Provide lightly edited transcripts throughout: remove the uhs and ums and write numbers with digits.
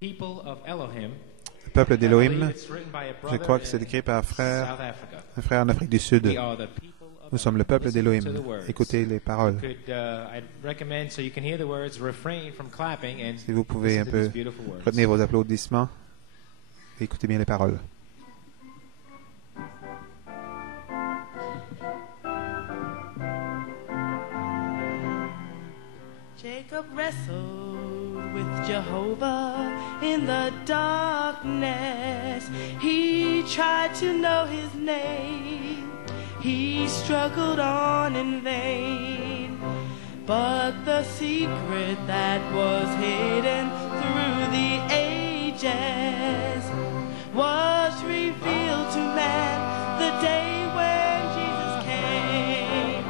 Le peuple d'Élohim, je crois que c'est écrit par un frère en Afrique du Sud. Nous sommes le peuple d'Élohim. Écoutez les paroles. Si vous pouvez un peu retenir vos applaudissements, écoutez bien les paroles. Jacob wrestled with Jehovah in the darkness. He tried to know his name. He struggled on in vain. But the secret that was hidden through the ages was revealed to man the day when Jesus came.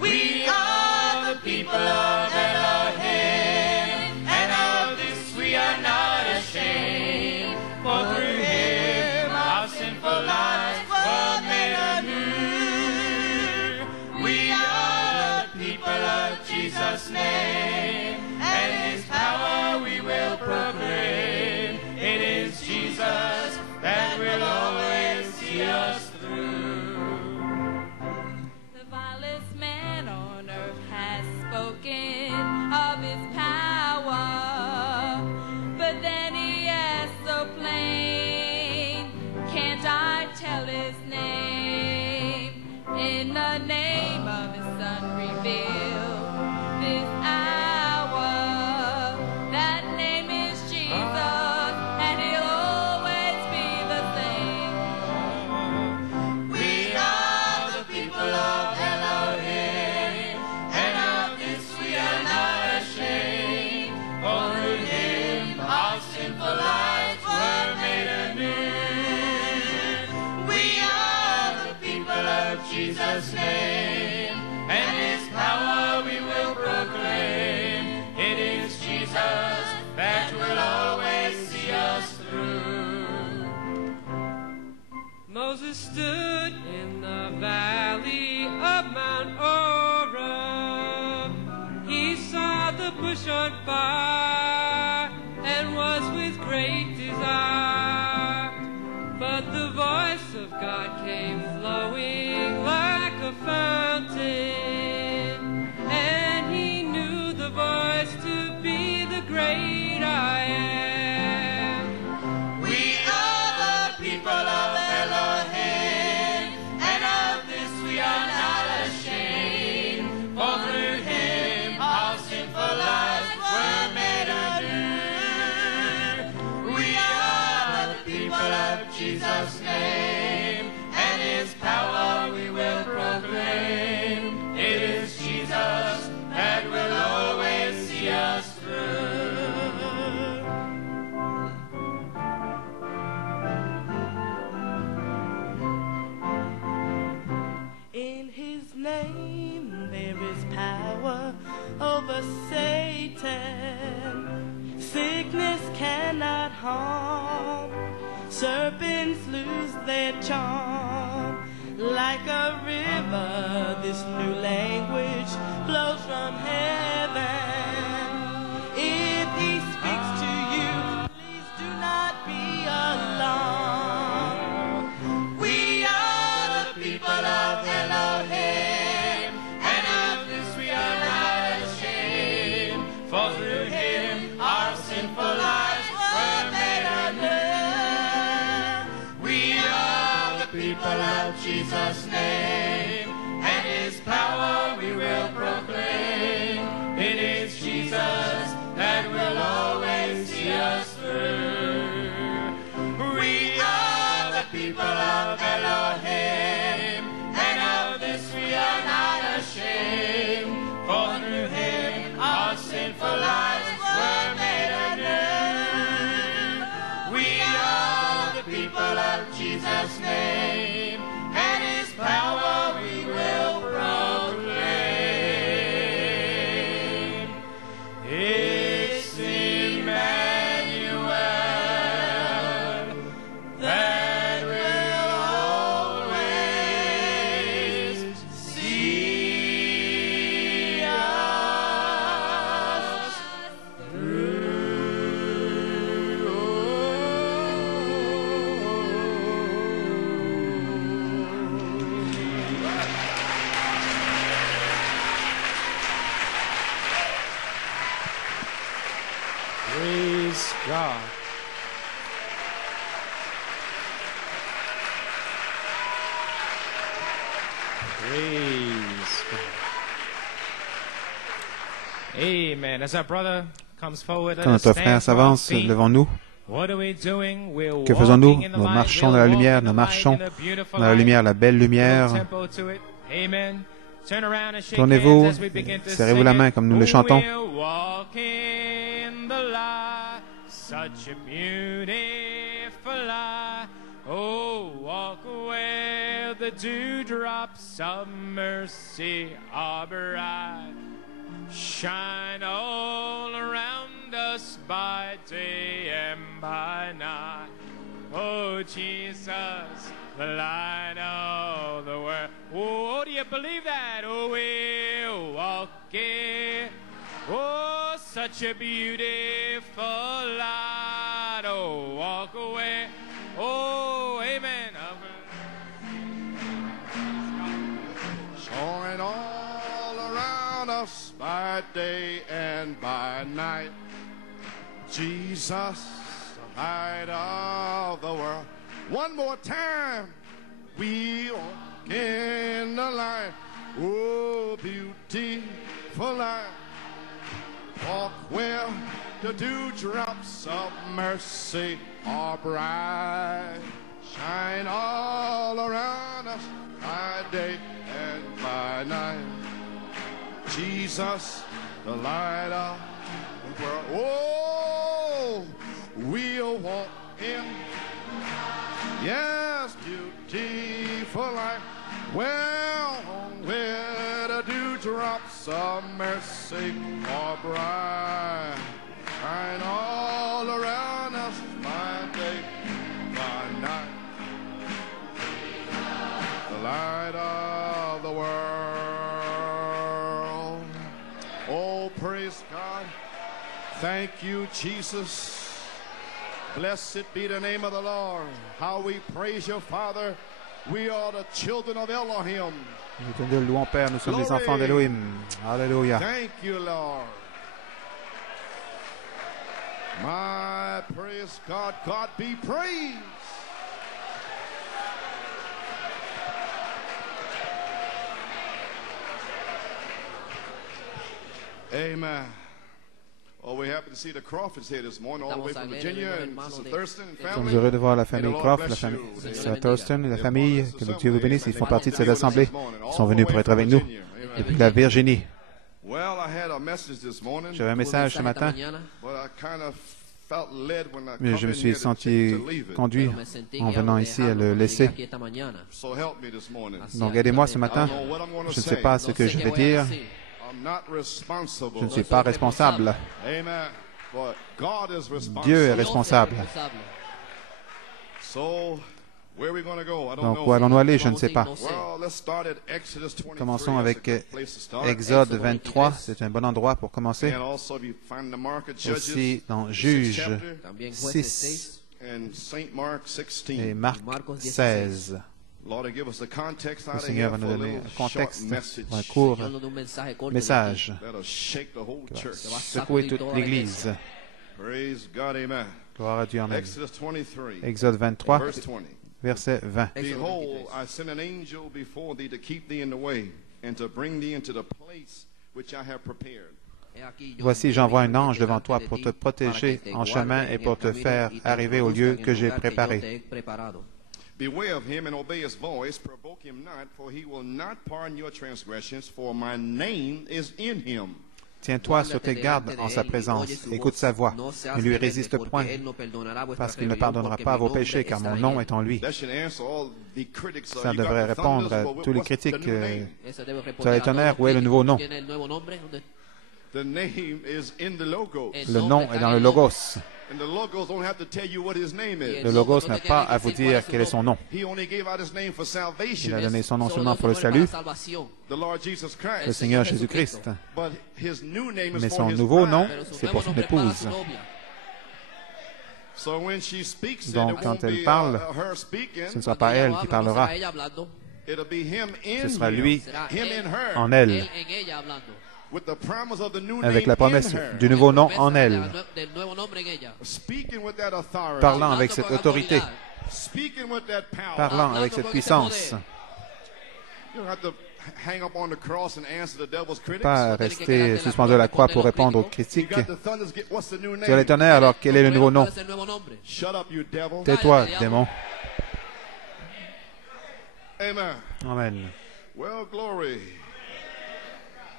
We are the people of Elohim, and of this we are not ashamed. For through him our sinful lives were made anew. We are the people of Jesus' name, and his power we will proclaim. It is Jesus that will always see us through. The vilest man on earth has spoken of his power, but then he asked so plain, can't I tell his name? In the name of his son revealed this hour. That name is Jesus, and he'll always be the same. We are the people of Elohim, and of this we are not ashamed. For through him our sinful lives were made anew. We are the people of Jesus' name, and his power we will proclaim. It is Jesus that will always see us through. Moses stood in the valley of Mount Oreb. He saw the bush on fire and was with great desire. But the voice of God came flowing like a fountain, and he knew the voice to be the great I am. We are the people of Elohim, and of this we are not ashamed. For through him our sinful lives were made anew. We are the people of Jesus' name, and his power we will proclaim. It is Jesus that will always see us through. In his name there is power over Satan. Sickness cannot harm. Serpents lose their charm. Like a river, this new language flows from heaven. If he speaks to you, please do not be alarmed. We are the people of Elohim, and of this we are not ashamed. For through him our sinful lives were made anew. We are the people of Jesus' name, and his power we will proclaim. It is Jesus that will always see us through. We are the people of Elohim, and of this we are not ashamed. For through him our sinful lives were made anew. We are the people of Jesus' name, and his power Praise God. Praise God. Amen. As our brother comes forward, let Quand us notre stand frère for our s'avance feet. devant nous, What are we doing? We're que faisons-nous? walking in the Nous light. marchons We're dans la walking lumière, in the nous light, marchons in a beautiful dans la light. lumière, la belle lumière. Little tempo to it. Amen. Turn around and shake Tournez-vous, hands as we begin to serrez-vous sing la it. main comme nous le chantons. We're walking the light, such a beautiful light. Oh, walk where the dewdrops of mercy are bright. Shine all around us by day and by night. Oh, Jesus, the light of the world. Oh, do you believe that? Oh, we're walking. Oh, such a beautiful light. Oh, walk away. Oh, amen. Showing all around us by day and by night. Jesus, the light of the world. One more time. We walk in the light. Oh, beautiful light. Walk where the dewdrops of mercy are bright. Shine all around us by day and by night. Jesus, the light of the world. Oh, we'll walk in, yes, beautiful light. Well, where the dewdrops of mercy are bright. Shine all around us by day, by night. The light of the world. Oh, praise God. Thank you, Jesus. Blessed be the name of the Lord. How we praise you, Father. We are the children of Elohim. Nous te louons, Père, nous sommes les enfants d'Elohim. Alléluia. Thank you, Lord. My praise God. God be praised. Amen. Oh, we're happy to see the Crawfords here this morning, all the way from Virginia, and Sister Thurston and Nous sommes family. heureux de voir la famille Croft, la famille Thurston et la famille. Que le Dieu vous bénisse. Ils font partie de cette assemblée. Ils sont venus pour être avec nous depuis la Virginie. Well, I had a message this morning, J'avais un message ce matin, but I kind of felt led when I mais come je me in suis here to senti leave it. conduit en venant ici à le laisser. So help me this morning. Donc aidez-moi ce matin. I don't know what I'm going to Je ne say. sais pas ce que je vais dire. I'm not responsible. Je ne suis pas responsable. Amen. But God is responsible. Dieu est responsable. So, where are we going to go? I don't Donc know. où allons-nous aller? Je ne sais pas. Well, let's start at Exodus 23. Commençons That's avec a good place to start. Exode 23. C'est un bon endroit pour commencer. And also, if you find the mark of Judges, Aussi dans the Juges 6th chapter, 6 and Saint Mark 16. et Marc 16. Lord, give us the context Le out of Seigneur here va nous for a donner little un contexte, short message. un court message That'll shake the whole qui va church. secouer toute l'Église. Praise God, amen. Gloire à Dieu en même. Exodus 23, Exode 23, verse 20. verset 20. Behold, I send an angel before thee to keep thee in the way, and to bring thee into the place which I have prepared. Voici, j'envoie un ange devant toi pour te protéger en chemin et pour te faire arriver au lieu que j'ai préparé. Beware of him and obey his voice, provoke him not, for he will not pardon your transgressions, for my name is in him. Tiens-toi sur tes gardes en sa présence, écoute sa voix, ne lui résiste point, parce qu'il ne pardonnera pas vos péchés, car mon nom est en lui. That should answer all the critics. Ça You got devrait the répondre thunders, à but tous les what's critiques. the new name? Tu as les tonnerres, où est le nouveau nom? The name is in the logos. Le nom est dans le Logos. And the logos don't have to tell you what his name is. Le Logos n'a pas à vous dire quel est son nom. He only gave out his name for Il salvation. a donné son nom seulement pour le salut, The Lord Jesus Christ. le Seigneur Jésus-Christ. But his new name is Mais for son his nouveau bride. nom, c'est pour son épouse. So when she speaks, Donc, it won't quand elle be, parle, her speaking. Ce ne sera pas elle qui parlera, It'll be him in ce sera him. lui Him in her. en elle. with the promise of the new avec name la promesse in her. du nouveau nom en elle, Del nuevo nombre en ella. Speaking with that authority. parlant avec cette autorité, Speaking with that power. parlant avec cette puissance, You don't have to hang up on the cross and answer the devil's critics. pas rester suspendu à la croix pour répondre aux You critiques. got the thunders. What's the new Sur les name? tonnerres, alors quel est le nouveau nom? ¿Cuál es el nuevo nombre? Shut up, you devil. Tais-toi, démon. Amen. Amen. Well, glory.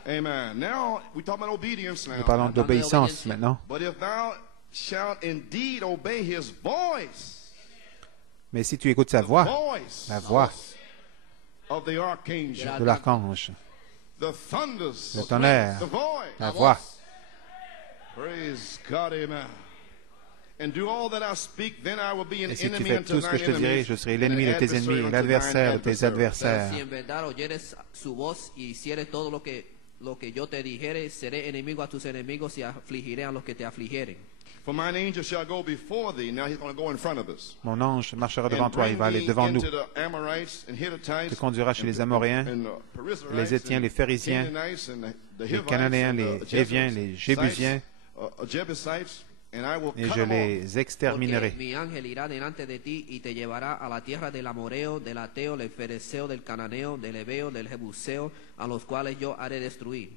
Amen. Now we talk about obedience now. Nous parlons d'obéissance maintenant. But if thou shalt indeed obey his voice, Mais si tu écoutes sa voix, voice la voix of the archangel, de l'archange, the thunders, le tonnerre, the voice. la voix, Praise God, amen. And do all that I speak, then I will be an et si tu enemy fais unto tout ce que thine je te dirai, enemies, je serai and l'ennemi de an tes adversary ennemis, unto l'adversaire de thine tes adversaries. adversaires. Si en verdad oyeres su voz y hicieres todo lo que yo te dijere, seré enemigo a tus enemigos y afligiré a los que te afligieren. For mine angel shall go before thee. Now he's going to go in front of us. Mon ange marchera devant And toi, il bring va aller thee devant nous, into the Amorites and Hittites, te conduira chez les Amoréens, and Perizzites, les Étiens, les Phérésiens, Canaanites, and the les Hivites, Cananéens, and les the Éviens, les Jébusiens, Jebusites, and I will et cut je them off. les Porque exterminerai. mi ángel irá delante de ti y te llevará a la tierra del amoreo, del ateo, del fereceo, del cananeo, del hebeo, del jebuseo, a los cuales yo haré destruir.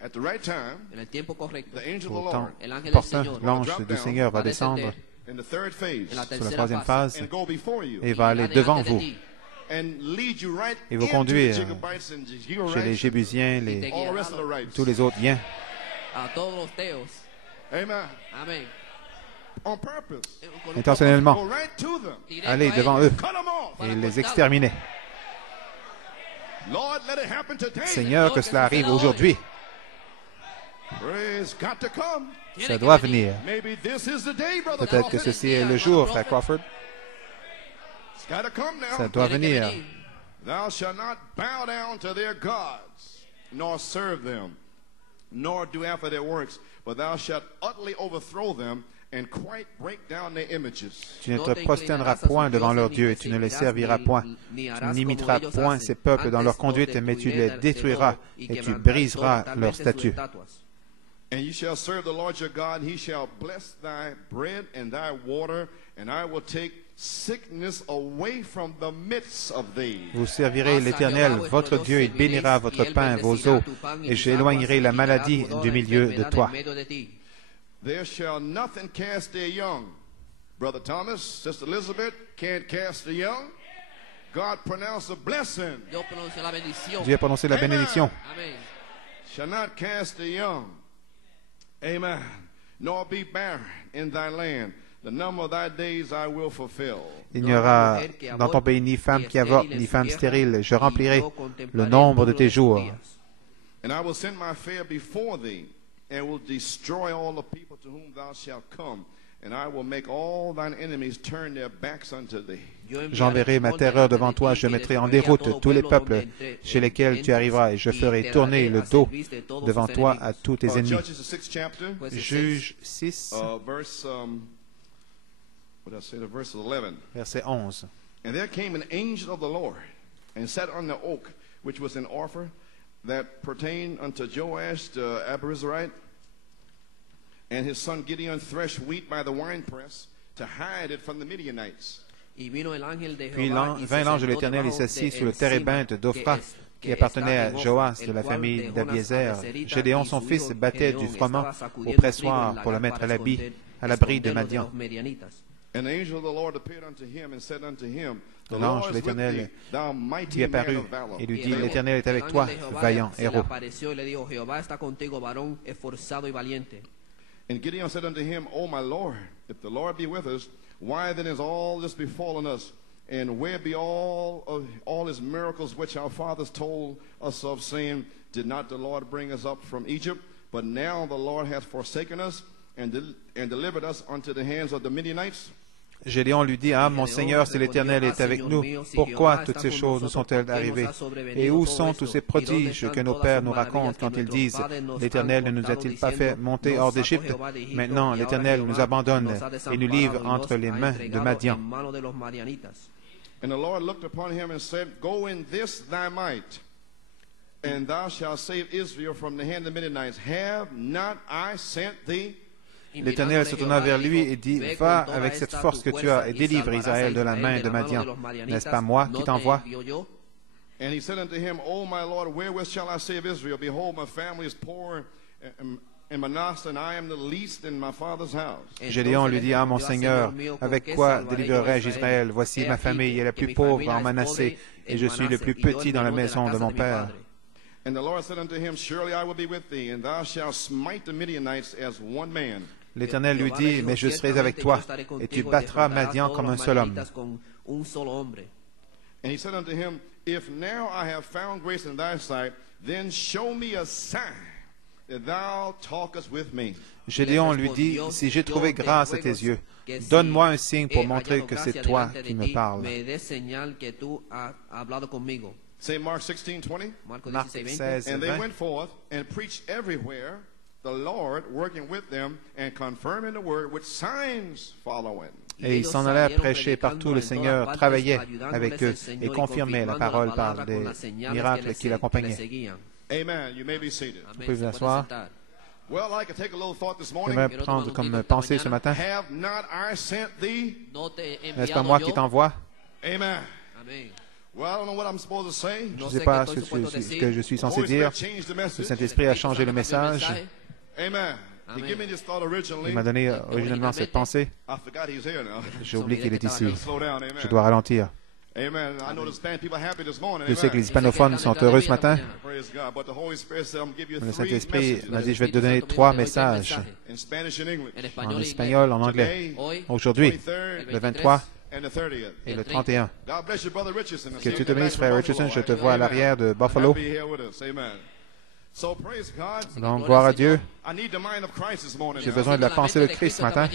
At the right time, En el tiempo correcto, the angel of the Au temps Lord el ángel del portant, Señor l'ange du Seigneur va va descendre descender in the third phase en la sur la tercera troisième phase and go before you et va aller irá devant delante vous, de ti and lead you right et vous into conduire the Jacobites and chez les Gerasenes, Jébusiens, y te les, all the guiará rest of the rights. tous les autres liens, a todos los teos. Amen. Amén. On purpose. Con un intentionnellement, Go right to them. directo aller a devant ellos. eux Cut them off. et les exterminer. Lord, let it happen today. Seigneur, que cela arrive aujourd'hui. Praise got to come. Ça doit venir. Maybe this is the day, brother. Peut-être que Crawford. ceci est le jour, frère Crawford. It's got to come now. Ça doit Tiene que venir. venir. Thou shalt not bow down to their gods, nor serve them, nor do after their works, but thou shalt utterly overthrow them and quite break down their images. Tu ne te prosterneras point devant leur Dieu et tu ne les serviras point. Tu n'imiteras point ces peuples dans leur conduite, mais tu les détruiras et tu briseras leurs statuts. And you shall serve the Lord your God, and he shall bless thy bread and thy water, and I will take sickness away from the midst of thee. Vous servirez l'Éternel, votre Dieu, il bénira votre pain, vos eaux, et j'éloignerai la maladie du milieu de toi. There shall nothing cast their young. Brother Thomas, Sister Elizabeth can't cast the young. God pronounced a blessing. Dios pronuncia la bendición. Dieu a prononcé la bénédiction. Amén. Shall not cast the young. Amen. Nor be barren in thy land. The number of thy days I will fulfill. Il n'y aura dans ton pays ni femme qui avorte, ni femme stérile. Je remplirai le nombre de tes jours. And I will send my fear before thee, and will destroy all the people to whom thou shalt come. And I will make all thine enemies turn their backs unto thee. J'enverrai ma terreur devant toi, je mettrai en déroute tous les peuples chez lesquels tu arriveras, et je ferai tourner le dos devant toi à tous tes ennemis. Judges, the 6th chapter, Juge 6, verse, what did I say, the verse 11. verset 11. And there came an angel of the Lord, and sat on the oak, which was in Orpha, that pertained unto Joash the Abiezrite. And his son Gideon threshed wheat by the winepress to hide it from the Midianites. Y vino el ángel de Puis Jehová y se vint l'ange de sentó l'Éternel et debajo s'assit de sur le encima térébinthe d'Ophra, del qui que appartenait está à en Ofra, Joas de el la cual famille de Jonas d'Abiézer. Abiezerita, Gédéon, y son su fils, hijo battait Gedeón du froment estaba au sacudiendo pressoir trigo pour le en mettre lagar à para l'abri de esconderlo Madian. los medianitas. And the angel of the Lord appeared unto him and said unto him, The L'ange Lord de is with l'Éternel thee, thou mighty lui man apparut of valor. et lui Y dit, el l'Éternel est avec ángel toi, de Jehová vaillant se le héros. apareció y le dijo, Jehová está contigo, varón esforzado y valiente. And Gideon said unto him, O my Lord, if the Lord be with us, why then is all this befallen us? And where be all his miracles which our fathers told us of, saying, Did not the Lord bring us up from Egypt? But now the Lord hath forsaken us and delivered us unto the hands of the Midianites. Gédéon lui dit, ah, mon Seigneur, si l'Éternel est avec nous, pourquoi toutes ces choses nous sont-elles arrivées? Et où sont tous ces prodiges que nos pères nous racontent quand ils disent, l'Éternel ne nous a-t-il pas fait monter hors d'Égypte? Maintenant, l'Éternel nous abandonne et nous livre entre les mains de Madian. And the Lord looked upon him and said, Go in this thy might, and thou shalt save Israel from the hand of the Midianites. Have not I sent thee? L'Éternel se tourna vers lui et dit, va avec cette force que tu as et délivre Israël de la main de Madian. N'est-ce pas moi qui t'envoie? And he said unto him, O my Lord, wherewith shall I save Israel? Behold, my family is poor in Manasseh, and I am the least in my father's house. Gédéon lui dit, ah mon Seigneur, avec quoi délivrerai-je Israël? Voici ma famille est la plus pauvre en Manassé, et je suis le plus petit dans la maison de mon père. And the Lord said unto him, Surely I will be with thee, and thou shalt smite the Midianites as one man. L'Éternel lui dit, mais je serai avec toi, et tu battras Madian comme un seul homme. And he said unto him, If now I have found grace in thy sight, then show me a sign that thou talkest with me. Gédéon lui dit, si j'ai trouvé grâce à tes yeux, donne-moi un signe pour montrer que c'est toi qui me parles. Say Mark 16:20. Marc 16, And they 20. went forth and preached everywhere, the Lord working with them and confirming the word with signs following. Et ils s'en allèrent prêcher partout. Le Seigneur travaillait avec eux et confirmait la parole par des miracles qui l'accompagnaient. Amen. You may be seated. Vous pouvez vous asseoir. Well, I could take a little thought this morning. J'aimerais prendre comme pensée ce matin. Have not I sent thee? N'est-ce pas moi qui t'envoie? Amen. Well, I don't know what I'm supposed to say. Je ne sais pas ce que je suis censé dire. Le Saint-Esprit a changé le message. Amen. He gave me this thought originally. Il m'a donné originalement cette pensée. I forgot he's here now. J'ai oublié qu'il est ici. Slow down. Amen. Je dois ralentir. Amen. I know the Spanish people are happy this morning. Je sais que les Amen. hispanophones sont heureux ce matin. Praise God. But the Holy Spirit said, I'm going to give you Le 3 Saint-Esprit messages m'a dit, je vais te donner 3 messages in Spanish and English. en espagnol, en anglais. Aujourd'hui, 23rd le 23 and the 30th. et le 31. God bless you, Brother Richardson. Que tu te bénisses, frère Richardson. Je te vois à l'arrière de Buffalo. Be here with us. Amen. So praise God. Donc, gloire à Dieu. I need the mind of Christ this morning. J'ai besoin de la pensée de Christ ce matin.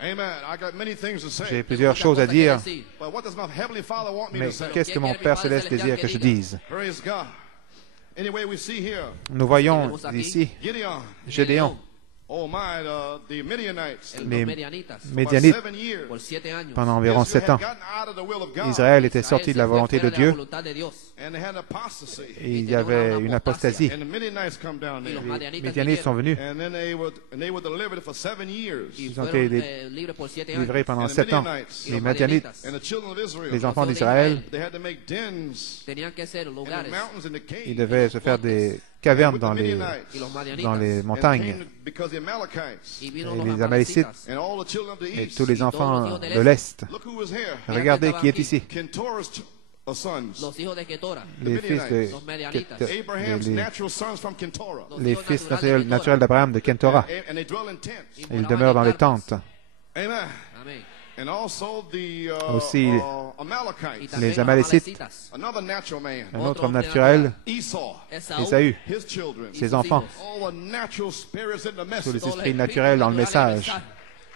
Amen. I got many things to say. J'ai plusieurs choses à dire. But what does my heavenly Father want me Mais to say? qu'est-ce que mon Père Céleste désire que je dise? Praise God. Anyway, we see here Nous voyons ici Gideon. Gédéon, Oh my, the Midianites. les For Médianites, 7 years. pendant environ 7 ans. Gotten out of the will of God. Israël était sorti de la volonté de Dieu And they had apostasy. et il y avait une apostasie. And the Midianites come down there. Les Médianites sont venus. And then they were delivered for 7 years. Ils ont été livrés pendant 7 ans. Les Médianites, And the children of Israel, les enfants d'Israël, they had to make dens in the mountains and the caves. ils devaient se faire des cavernes with dans the les Midianites. montagnes. Because the Amalekites Et les Amalécites and all the children of the et east. tous les enfants de l'Est. Look who was here. Regardez qui est ici. Kentorah's sons. Les fils de Abraham's natural sons from Kentorah. les fils naturels d'Abraham de Kentorah. And they dwell in tents. Ils demeurent dans les tentes. Amen. And also the Aussi Amalekites. les Amalécites, Another natural man. un autre homme naturel, Esau. Ésaü, His children. ses enfants, All the natural spirits in the tous les message. esprits naturels dans le message.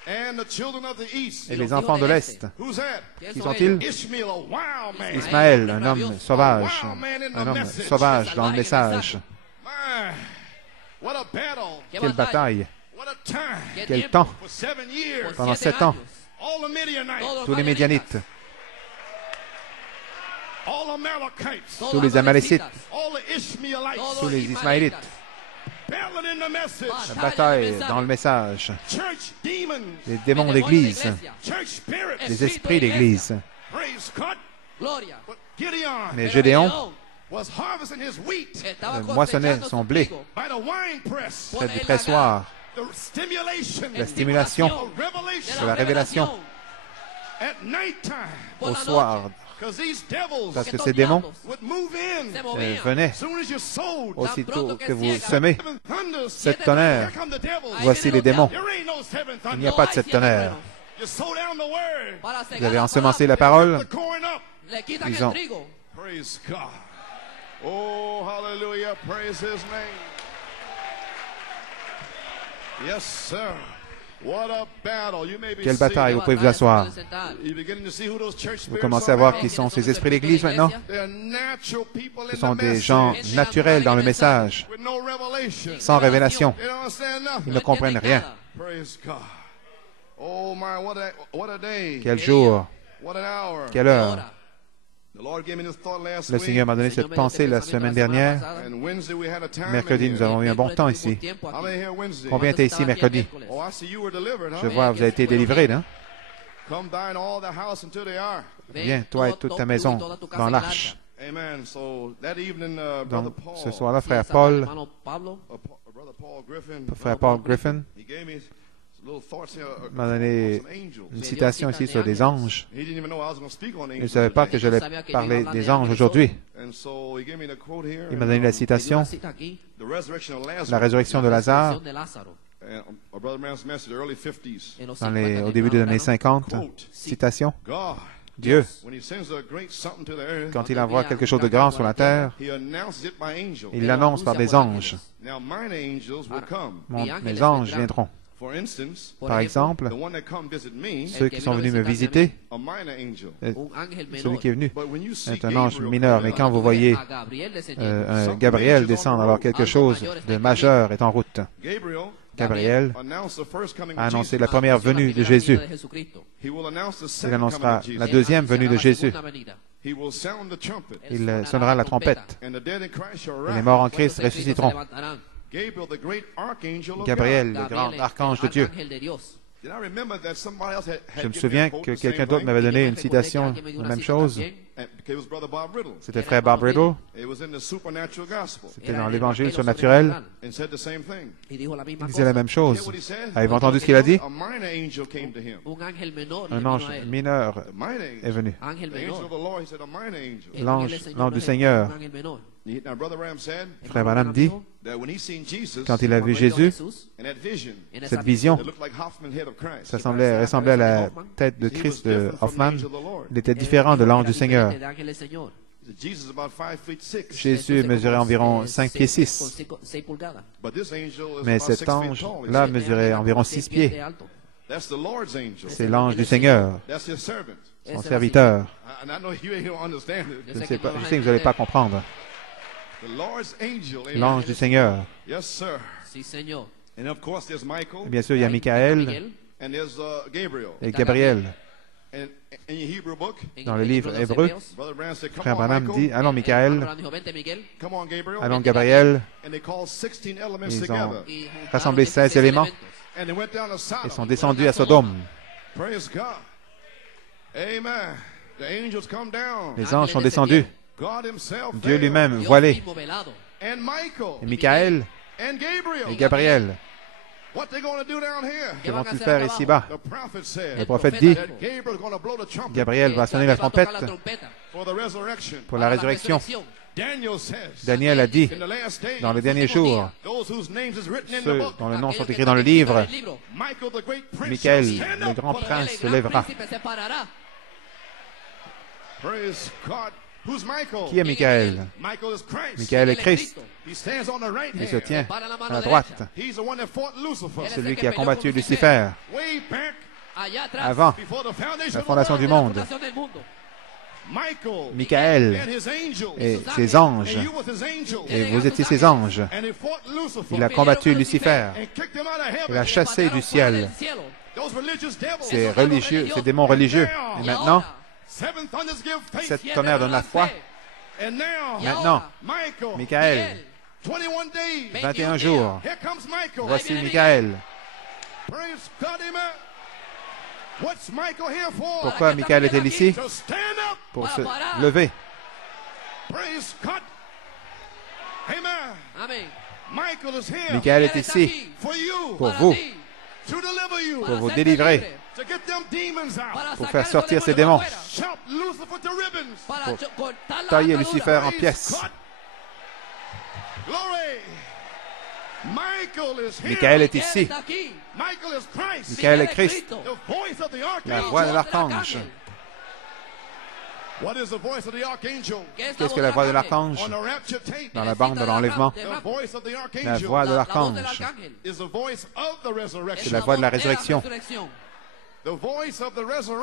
And the children of the east. Et les enfants de l'Est, Who's that? qui sont-ils? Ishmael, a wild man. Ismaël, un homme sauvage, un homme sauvage dans le message. My, what a battle. Quelle bataille, What a time. quel temps, For 7 years. pendant 7 ans, All the Midianites. tous les Médianites, All the Amalekites. tous les Amalécites, All the Ishmaelites. tous les Ismaélites, Battling in the message. la bataille dans le message, Church demons. les démons d'église, Church spirits. les esprits d'église. Praise God. But Gideon Mais Gédéon was harvesting his wheat moissonnait son blé by the wine press. près du pressoir, The stimulation. la stimulation of revelation. de la révélation At nighttime. au soir, Because these devils parce que ces démons would move in. venaient As soon as you sowed. aussitôt que vous semez Seven thunders. cette tonnerre. Here come the devils. Voici les démons. There ain't no seven Il n'y a thunders. pas de cette tonnerre. You sow down the word. Vous avez ensemencé la parole, The corn up. ils ont Praise God. Oh, hallelujah. Praise his name. Yes, sir. What a battle. You may be Quelle bataille, vous seated. pouvez vous asseoir. You're beginning to see who those church Vous spirits commencez à are voir now. qui sont ces esprits d'église maintenant. They're natural people in Ce the sont des message gens naturels dans le message, with no revelation. sans révélation. They don't understand nothing. Ils ne comprennent rien. Praise God. Oh my, what a day. Quel jour, What an hour. quelle heure. Le Seigneur m'a donné cette pensée la semaine dernière. Mercredi, nous avons eu un bon temps ici. Combien étaient ici mercredi? Je vois, vous avez été délivrés, hein? Viens, toi et toute ta maison, dans l'arche. Donc, ce soir-là, frère Paul Griffin m'a donné une citation ici sur des anges. Il ne savait pas que j'allais parler des anges aujourd'hui. Il m'a donné la citation, la résurrection de Lazare, au début des années 50. Citation. Dieu, quand il envoie quelque chose de grand sur la terre, il l'annonce par des anges. Mes anges viendront. Par exemple, ceux qui sont venus me visiter, celui qui est venu est un ange mineur, mais quand vous voyez un Gabriel descendre alors quelque chose de majeur est en route, Gabriel a annoncé la première venue de Jésus. Il annoncera la deuxième venue de Jésus. Il sonnera la trompette. Et les morts en Christ ressusciteront. Gabriel, le grand archange de Dieu. Je me souviens que quelqu'un d'autre m'avait donné une citation, la même chose. C'était frère Bob Riddle. C'était dans l'évangile surnaturel. Il disait la même chose. Avez-vous entendu ce qu'il a dit? Un ange mineur est venu. L'ange du Seigneur. Frère Branham dit, quand il a vu Jésus, cette vision, ça ressemblait à la tête de Christ de Hoffman. Il était différent de l'ange du Seigneur. Jésus mesurait environ 5 pieds 6. Mais cet ange-là mesurait environ 6 pieds. C'est l'ange du Seigneur, son serviteur. Je sais que vous n'allez pas comprendre. L'ange du Seigneur. Et bien sûr, il y a Michael et Gabriel. Dans le livre hébreu, frère Branham dit, allons Michael, allons Gabriel. Ils ont rassemblé 16 éléments et sont descendus à Sodome. Les anges sont descendus. Dieu lui-même voilé. Et Michael et Gabriel. Que vont-ils faire ici-bas? Le prophète dit, Gabriel va sonner la trompette pour la résurrection. Daniel a dit, dans les derniers jours, ceux dont les noms sont écrits dans le livre, Michael, le grand prince, se lèvera. Qui est Michael? Michael est Christ. Il se tient à la droite. C'est lui qui a combattu Lucifer avant la fondation du monde. Michael et ses anges, et vous étiez ses anges. Il a combattu Lucifer. Il a chassé du ciel ces religieux, ces démons religieux. Et maintenant, cette tonnerre donne la foi. Maintenant, Michael, 21 jours. Voici Michael. Pourquoi Michael est-il ici? Pour se lever. Michael est ici pour vous, pour vous délivrer, pour faire sortir ces démons, pour tailler Lucifer en pièces. Michael est ici. Michael est Christ. La voix de l'archange. Qu'est-ce que la voix de l'archange? Dans la bande de l'enlèvement, la voix de l'archange, c'est la voix de la résurrection.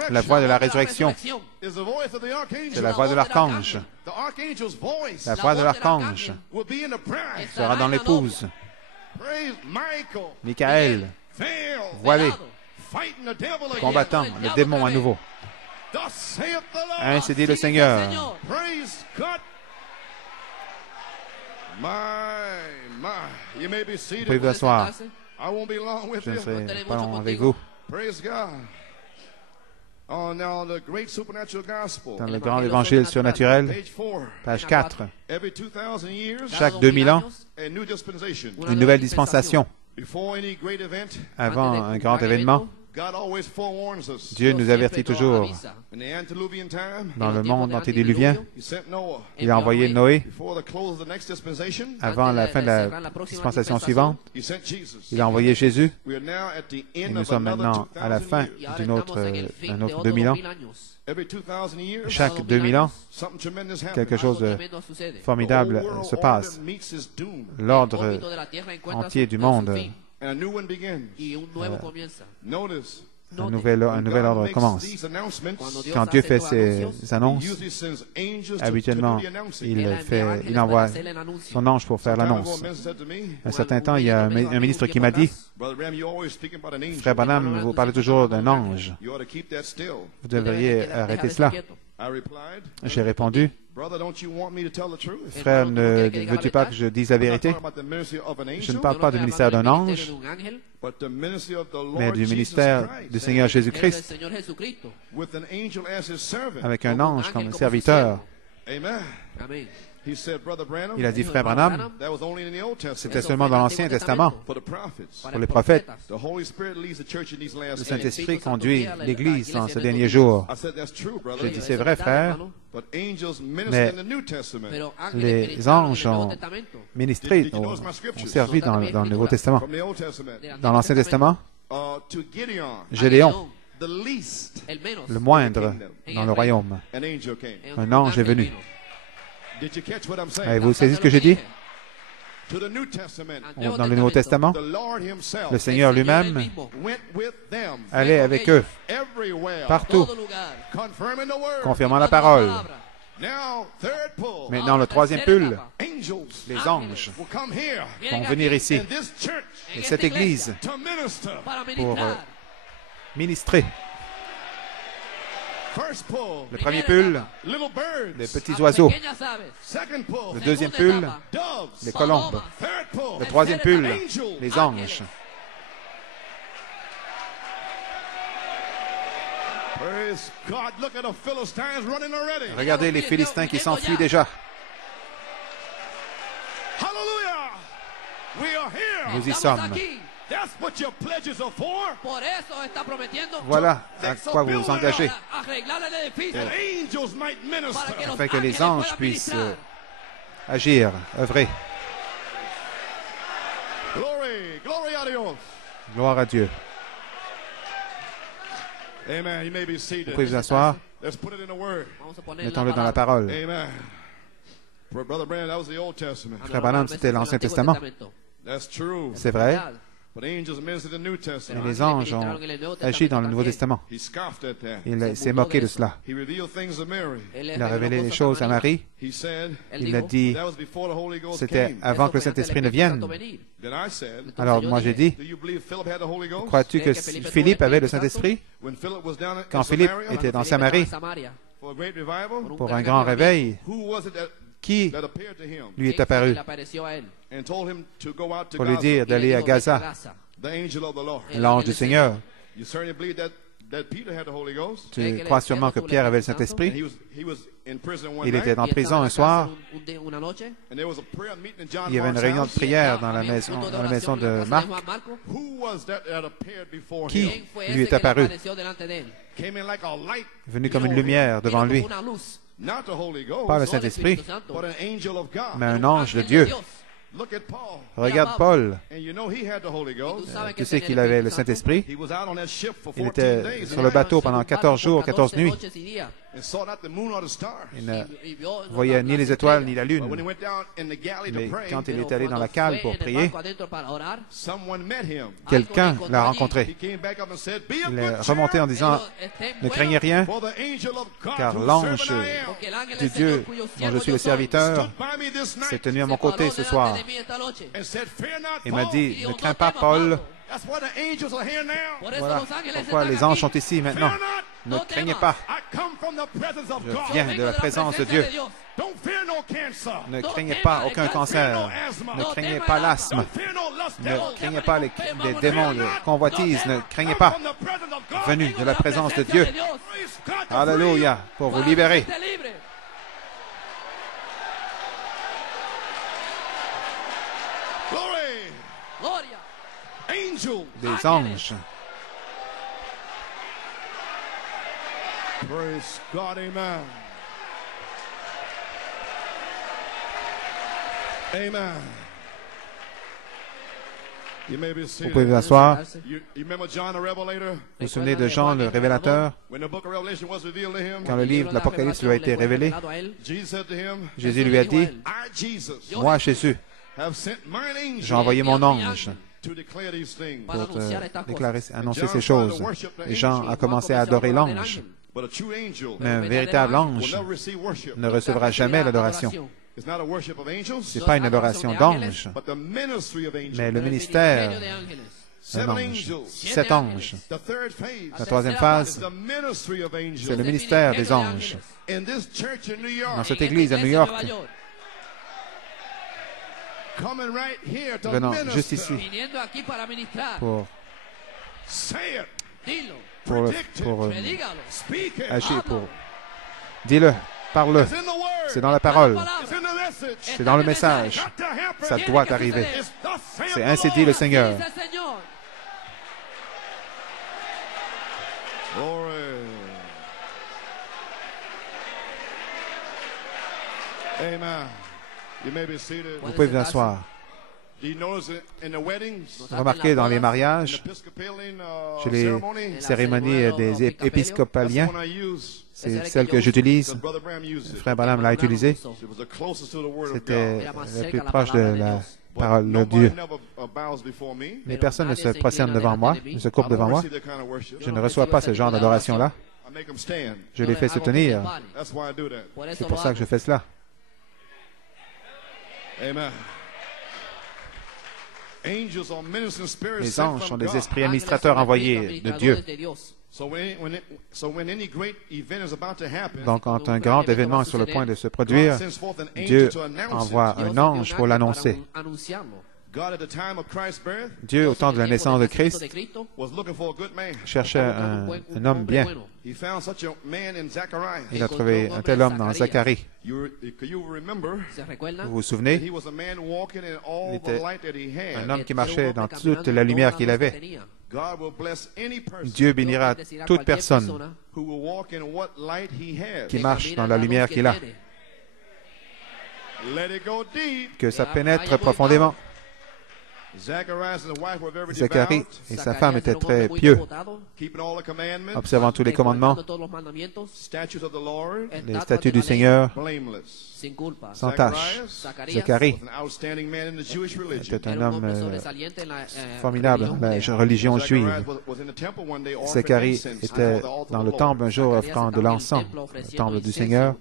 La voix de la résurrection, c'est la voix de l'archange. La voix de l'archange sera dans l'épouse. Michael, voilé, combattant le démon à nouveau. Thus saith the Lord. Ainsi dit le Seigneur. Praise God. My. You may be Vous seated. pouvez vous asseoir. I won't be long with Je ne you. serai pas long avec vous. Praise God. Oh, now the great supernatural gospel. Dans le grand évangile surnaturel, Page 4. page 4. Every 2000 years, Chaque 2000 ans, a new dispensation. une nouvelle dispensation. Before any great event, Avant un grand événement, God always forewarns us. Dieu nous avertit toujours. In the antediluvian time, Dans le monde antédiluvien, He sent Noah. il a envoyé Noé. Before the close of the next dispensation, Avant la fin de la dispensation suivante, He sent Jesus. il a envoyé Jésus. We are now at the Et end nous of sommes another maintenant à la 2000 fin years. d'un autre 2000 ans. Every 2000 years, Chaque 2000 ans, something tremendous happens. quelque chose de formidable The whole se world passe. order meets its doom, L'ordre entier du monde, and a new one begins. Notice, un nouvel ordre commence. these announcements, Quand Dieu fait ces He annonces, usually sends angels habituellement, to do the announcing. il envoie son ange pour faire Time ago, a l'annonce. man said to me, Un certain temps, il y a un ministre qui m'a dit, Brother Branham, you're always speaking about an angel. Frère Branham, vous parlez toujours d'un ange. You ought to keep that still. Vous devriez arrêter cela. I replied, J'ai répondu, Brother, don't you want me to tell the truth? Frère, ne veux-tu pas que je dise la I'm not vérité? talking about the ministry of an Je ne angel, parle pas du ministère d'un ange, but the ministry of the mais Lord du Jesus ministère Christ, du Seigneur Jésus-Christ, with an angel as his servant. avec un ange comme serviteur. Amen. He said, Brother Branham, Il a dit, Frère Branham, that was only in the Old Testament c'était seulement dans l'Ancien Testament, for the prophets. pour les prophètes. The Holy Spirit leads the church in these Le last days. Saint-Esprit conduit l'Église dans ces derniers jours. I said, that's true, brother. J'ai dit, c'est vrai, frère, But angels minister mais in the New Testament. les anges ont ministré, ont servi dans le Nouveau Testament. From the Old Testament. Dans l'Ancien Testament, To Gideon, Gédéon, the least, le moindre dans le royaume, an angel came. un ange est venu. Did you catch what I'm saying? Avez-vous saisi ce que j'ai dit? To the New Testament, Dans le Nouveau Testament, the Lord himself le Seigneur lui-même went with them allait avec eux, everywhere, partout, confirming the word. confirmant la parole. Now, third pull, Maintenant, le troisième pull, angels les anges will come here vont venir ici, in this church et cette Église, to minister. pour ministrer. First pull, Le premier pull, little birds. les petits oiseaux. Second pull, Le deuxième pull, doves. les colombes. Third pull, Le troisième pull, angels. les anges. Praise God. Look at the Philistines running already. Regardez les Philistins qui s'enfuient déjà. Hallelujah. We are here. Nous y sommes. That's what your pledges are for. Voilà à quoi vous vous engagez, That angels might minister. afin que les anges puissent agir, œuvrer. Glory. Glory a Dios. Gloire à Dieu. Amen. You may be seated. Vous pouvez vous asseoir. Let's put it in the word. Mettons-le dans la parole. Amen. Brother Brandon, that was the Old Testament. Frère Branham, c'était l'Ancien Testament. That's true. C'est vrai, But angels minister the New mais Testament. les anges ont agi dans le Nouveau Testament. He scoffed at that. Il s'est moqué de cela. He revealed things to Mary. Il a révélé les choses à Marie. He said, Il a dit, that was before the Holy Ghost c'était came. avant que le Saint-Esprit ne vienne. Then I said, Alors moi j'ai dit, do you believe Philip had the Holy Ghost? crois-tu que Philippe avait le Saint-Esprit? When Philip was down in Quand Philippe Samaria était dans Samarie for a great revival, pour un grand réveil, who was it qui that appeared to him lui est apparu and told him to go out to pour lui Gaza? dire d'aller à Gaza? The angel of the Lord. L'ange du Seigneur. You certainly believe that Peter had the Holy Ghost? Tu crois sûrement que Pierre avait le And Saint-Esprit? he was in prison one Il night, était en prison un soir. and there was a prayer meeting in John Il y avait une Mark's réunion de house. prière dans la maison de Marc. Who was that appeared before Qui him? lui est apparu, Came in like a light, venu comme une lumière devant lui? not the Holy Ghost, Pas le Saint-Esprit, but an angel of God. mais un ange de Dieu. Look at Paul. Regarde Paul. And you know he had the Holy Ghost. Tu sais qu'il avait le Saint-Esprit. He was out on that ship for Il 14 était days sur le bateau pendant 14 jours, 14 nuits. and saw not the moon or the stars. Il ne voyait ni les étoiles ni la But when he lune. went down in the galley Mais to pray, quand il est allé dans la cale pour prier, someone met him. quelqu'un l'a He rencontré. came back up and said, Be of Il good est remonté en disant, ne craignez rien, for the angel of God car whose l'ange servant I am du Dieu dont je suis le serviteur stood by me this s'est night tenu à mon côté ce soir and said, Fear not, et m'a Paul, dit, ne crains pas Paul, That's why the angels are here now. Por eso Voilà los ángeles pourquoi están les anges aquí. sont ici maintenant. Fear not. Ne No craignez temas. pas. I come from the presence of Je God. viens Vengo de la présence de Dieu. Dios. Don't fear no cancer. Ne No craignez temas pas el aucun cáncer. cancer. asthma. Ne No craignez temas pas el l'asthme. Don't fear no lust Ne devil. craignez pas les Vamos, démons, les convoitises. Ne craignez pas. Come from the presence of God. Venus Vengo de la présence de presencia Dieu. Dios. Praise God to free Alléluia. Pour vous Para libérer. hacerte libre. you. Glory. Gloria. Angel. Des anges. Praise God. Amen. Amen. You may be Vous seated. pouvez vous asseoir. You remember John the Revelator? Vous vous souvenez de Jean le révélateur? When the book of Revelation was revealed to him, Quand le livre de l'Apocalypse lui a été révélé, Jesus said to him, Jésus lui a dit, I, Jesus, moi, Jésus, have sent mine angel j'ai envoyé mon ange to declare these things. pour te déclarer, annoncer ces choses. Et Jean a commencé à adorer l'ange. But a true angel Mais un véritable will ange never receive worship. ne recevra jamais l'adoration. It's not a worship of angels, Ce n'est pas une adoration d'ange, but the ministry of angels. mais le ministère Seven d'un ange. angels. 7 anges. The third phase La troisième is phase, the ministry of c'est angels. le ministère des anges. In this church in New York, Dans cette église à New York, coming right here to venant minister. juste ici Viniendo aquí para ministrar. pour, Say it. Dilo. pour Predígalo. Speak it. agir, pour... Dis-le, parle-le. It's in the word. C'est dans la parole, It's in the message. c'est dans le message. Got to happen. Ça doit arriver. It's thus saith C'est the ainsi Lord. dit le Seigneur. Dice el Señor. Glory. Amen. You may be seated. Vous pouvez vous asseoir. Do you notice it in the weddings, Remarquez dans les in mariages, the Episcopalian chez les ceremony, cérémonies des that's épiscopaliens, the one I use. c'est celle que j'utilise. Because Brother Branham used it. Frère Branham l'a utilisé. It was the closest to the word of C'était God. le plus proche de la But parole de nobody Dieu. never bows before me. Mais personne ne se prosterne devant moi, ne se courbe devant moi. I don't receive that kind of worship. Je ne reçois pas ce genre d'adoration-là. I make them stand. Je les fais se tenir. That's why I do that. C'est pour ça que je fais cela. Amen. Angels are ministering spirits Les sent anges from sont des God. esprits administrateurs envoyés de Dieu. So when any great event is about to happen, Donc, quand un grand événement est sur le point de se produire, God sends forth an angel Dieu to announce envoie it. un ange pour l'annoncer. God, at the time of Christ's birth, Dieu, au temps de la naissance de Christ, was looking for a good man. cherchait un homme bien. He found such a man in Zachariah. Il a trouvé un tel homme dans Zacharie. You remember Vous vous that souvenez? he was a man walking in all Il the était light that he Un had. homme qui marchait dans toute la lumière qu'il avait. God will bless any person Dieu bénira toute personne who will walk in what light he has. qui marche dans la lumière qu'il a. Let it go deep. Que ça pénètre profondément. Zacharias and his wife were very Zacharie devout, et sa femme étaient très pieux, keeping all the commandments, observant tous les commandements, statutes of the Lord, les statuts du Seigneur, blameless. sans tâche. Zacharie Was an outstanding man in the Jewish religion. était un homme formidable dans la religion juive. Was in the temple one day offering Zacharie incense était before the altar of dans the le Lord. temple un jour offrant de l'encens, le temple du Seigneur,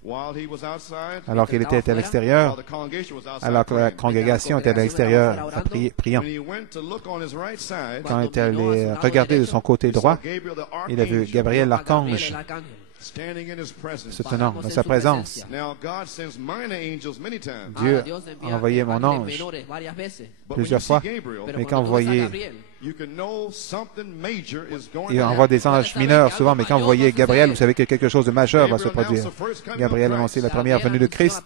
While he was outside, alors qu'il était à while l'extérieur, the congregation was outside alors que la praying. congrégation était à l'extérieur priant. When he went to look on his right side, Quand il est allé regarder de son côté droit, Gabriel the il a vu archangel Gabriel l'archange standing in his presence. se tenant dans sa présence. Now God sends minor angels many times. Dieu a envoyé mon ange But plusieurs when you fois, see Gabriel, mais quand vous voyez, you can know something major is going il to envoie happen. des anges mineurs souvent, mais quand vous voyez Gabriel, vous savez que quelque chose de majeur va se produire. Gabriel a annoncé la première venue de Christ,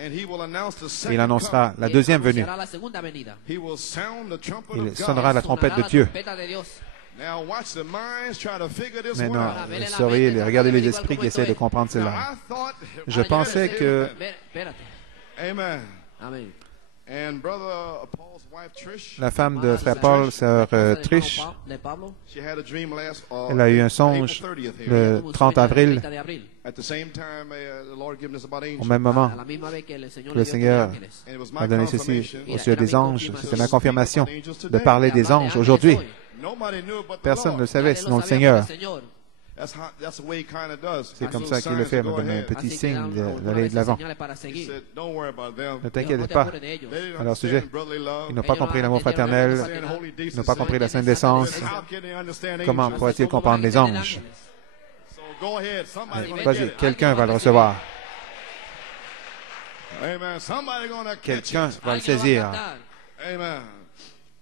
And he will announce the et second il annoncera la deuxième venue. coming. He will sound the trumpet Il of sonnera God. la trompette de Dieu. Now watch the minds try to figure this one Maintenant, out. regardez les esprits qui essaient de comprendre Now, cela. I thought, Je pensais que, Amen. And brother Paul's wife Trish, la femme de frère Paul, sœur Trish, she had a dream elle a eu un songe April 30th here. le 30 avril, At the same time, the Lord given us about au angels. même moment que le Seigneur And it was a my donné ceci confirmation au sujet des anges. C'était ma confirmation de parler des anges aujourd'hui. Nobody knew but the Personne ne Lord. le savait, sinon le Seigneur. That's the way he kind of does. C'est comme Those ça qu'il le signs fait, to me go donne un ahead. petit Así que signe uno d'aller de de l'avant. señales para He seguir. said, don't worry about them. Ne No t'inquiète te pas apures de ellos. They didn't à leur sujet. understand brotherly love. Ils n'ont pas compris l'amour fraternel, Understand holy ils decency. n'ont pas compris la sainte décence. How can they understand Comment angels? pourrait-il comprendre les anges? So go ahead. Somebody gonna Vas-y, get it. quelqu'un va le recevoir. Amen. Somebody gonna catch Quelqu'un it. va le Alguien lo va a saisir. captar. Amen.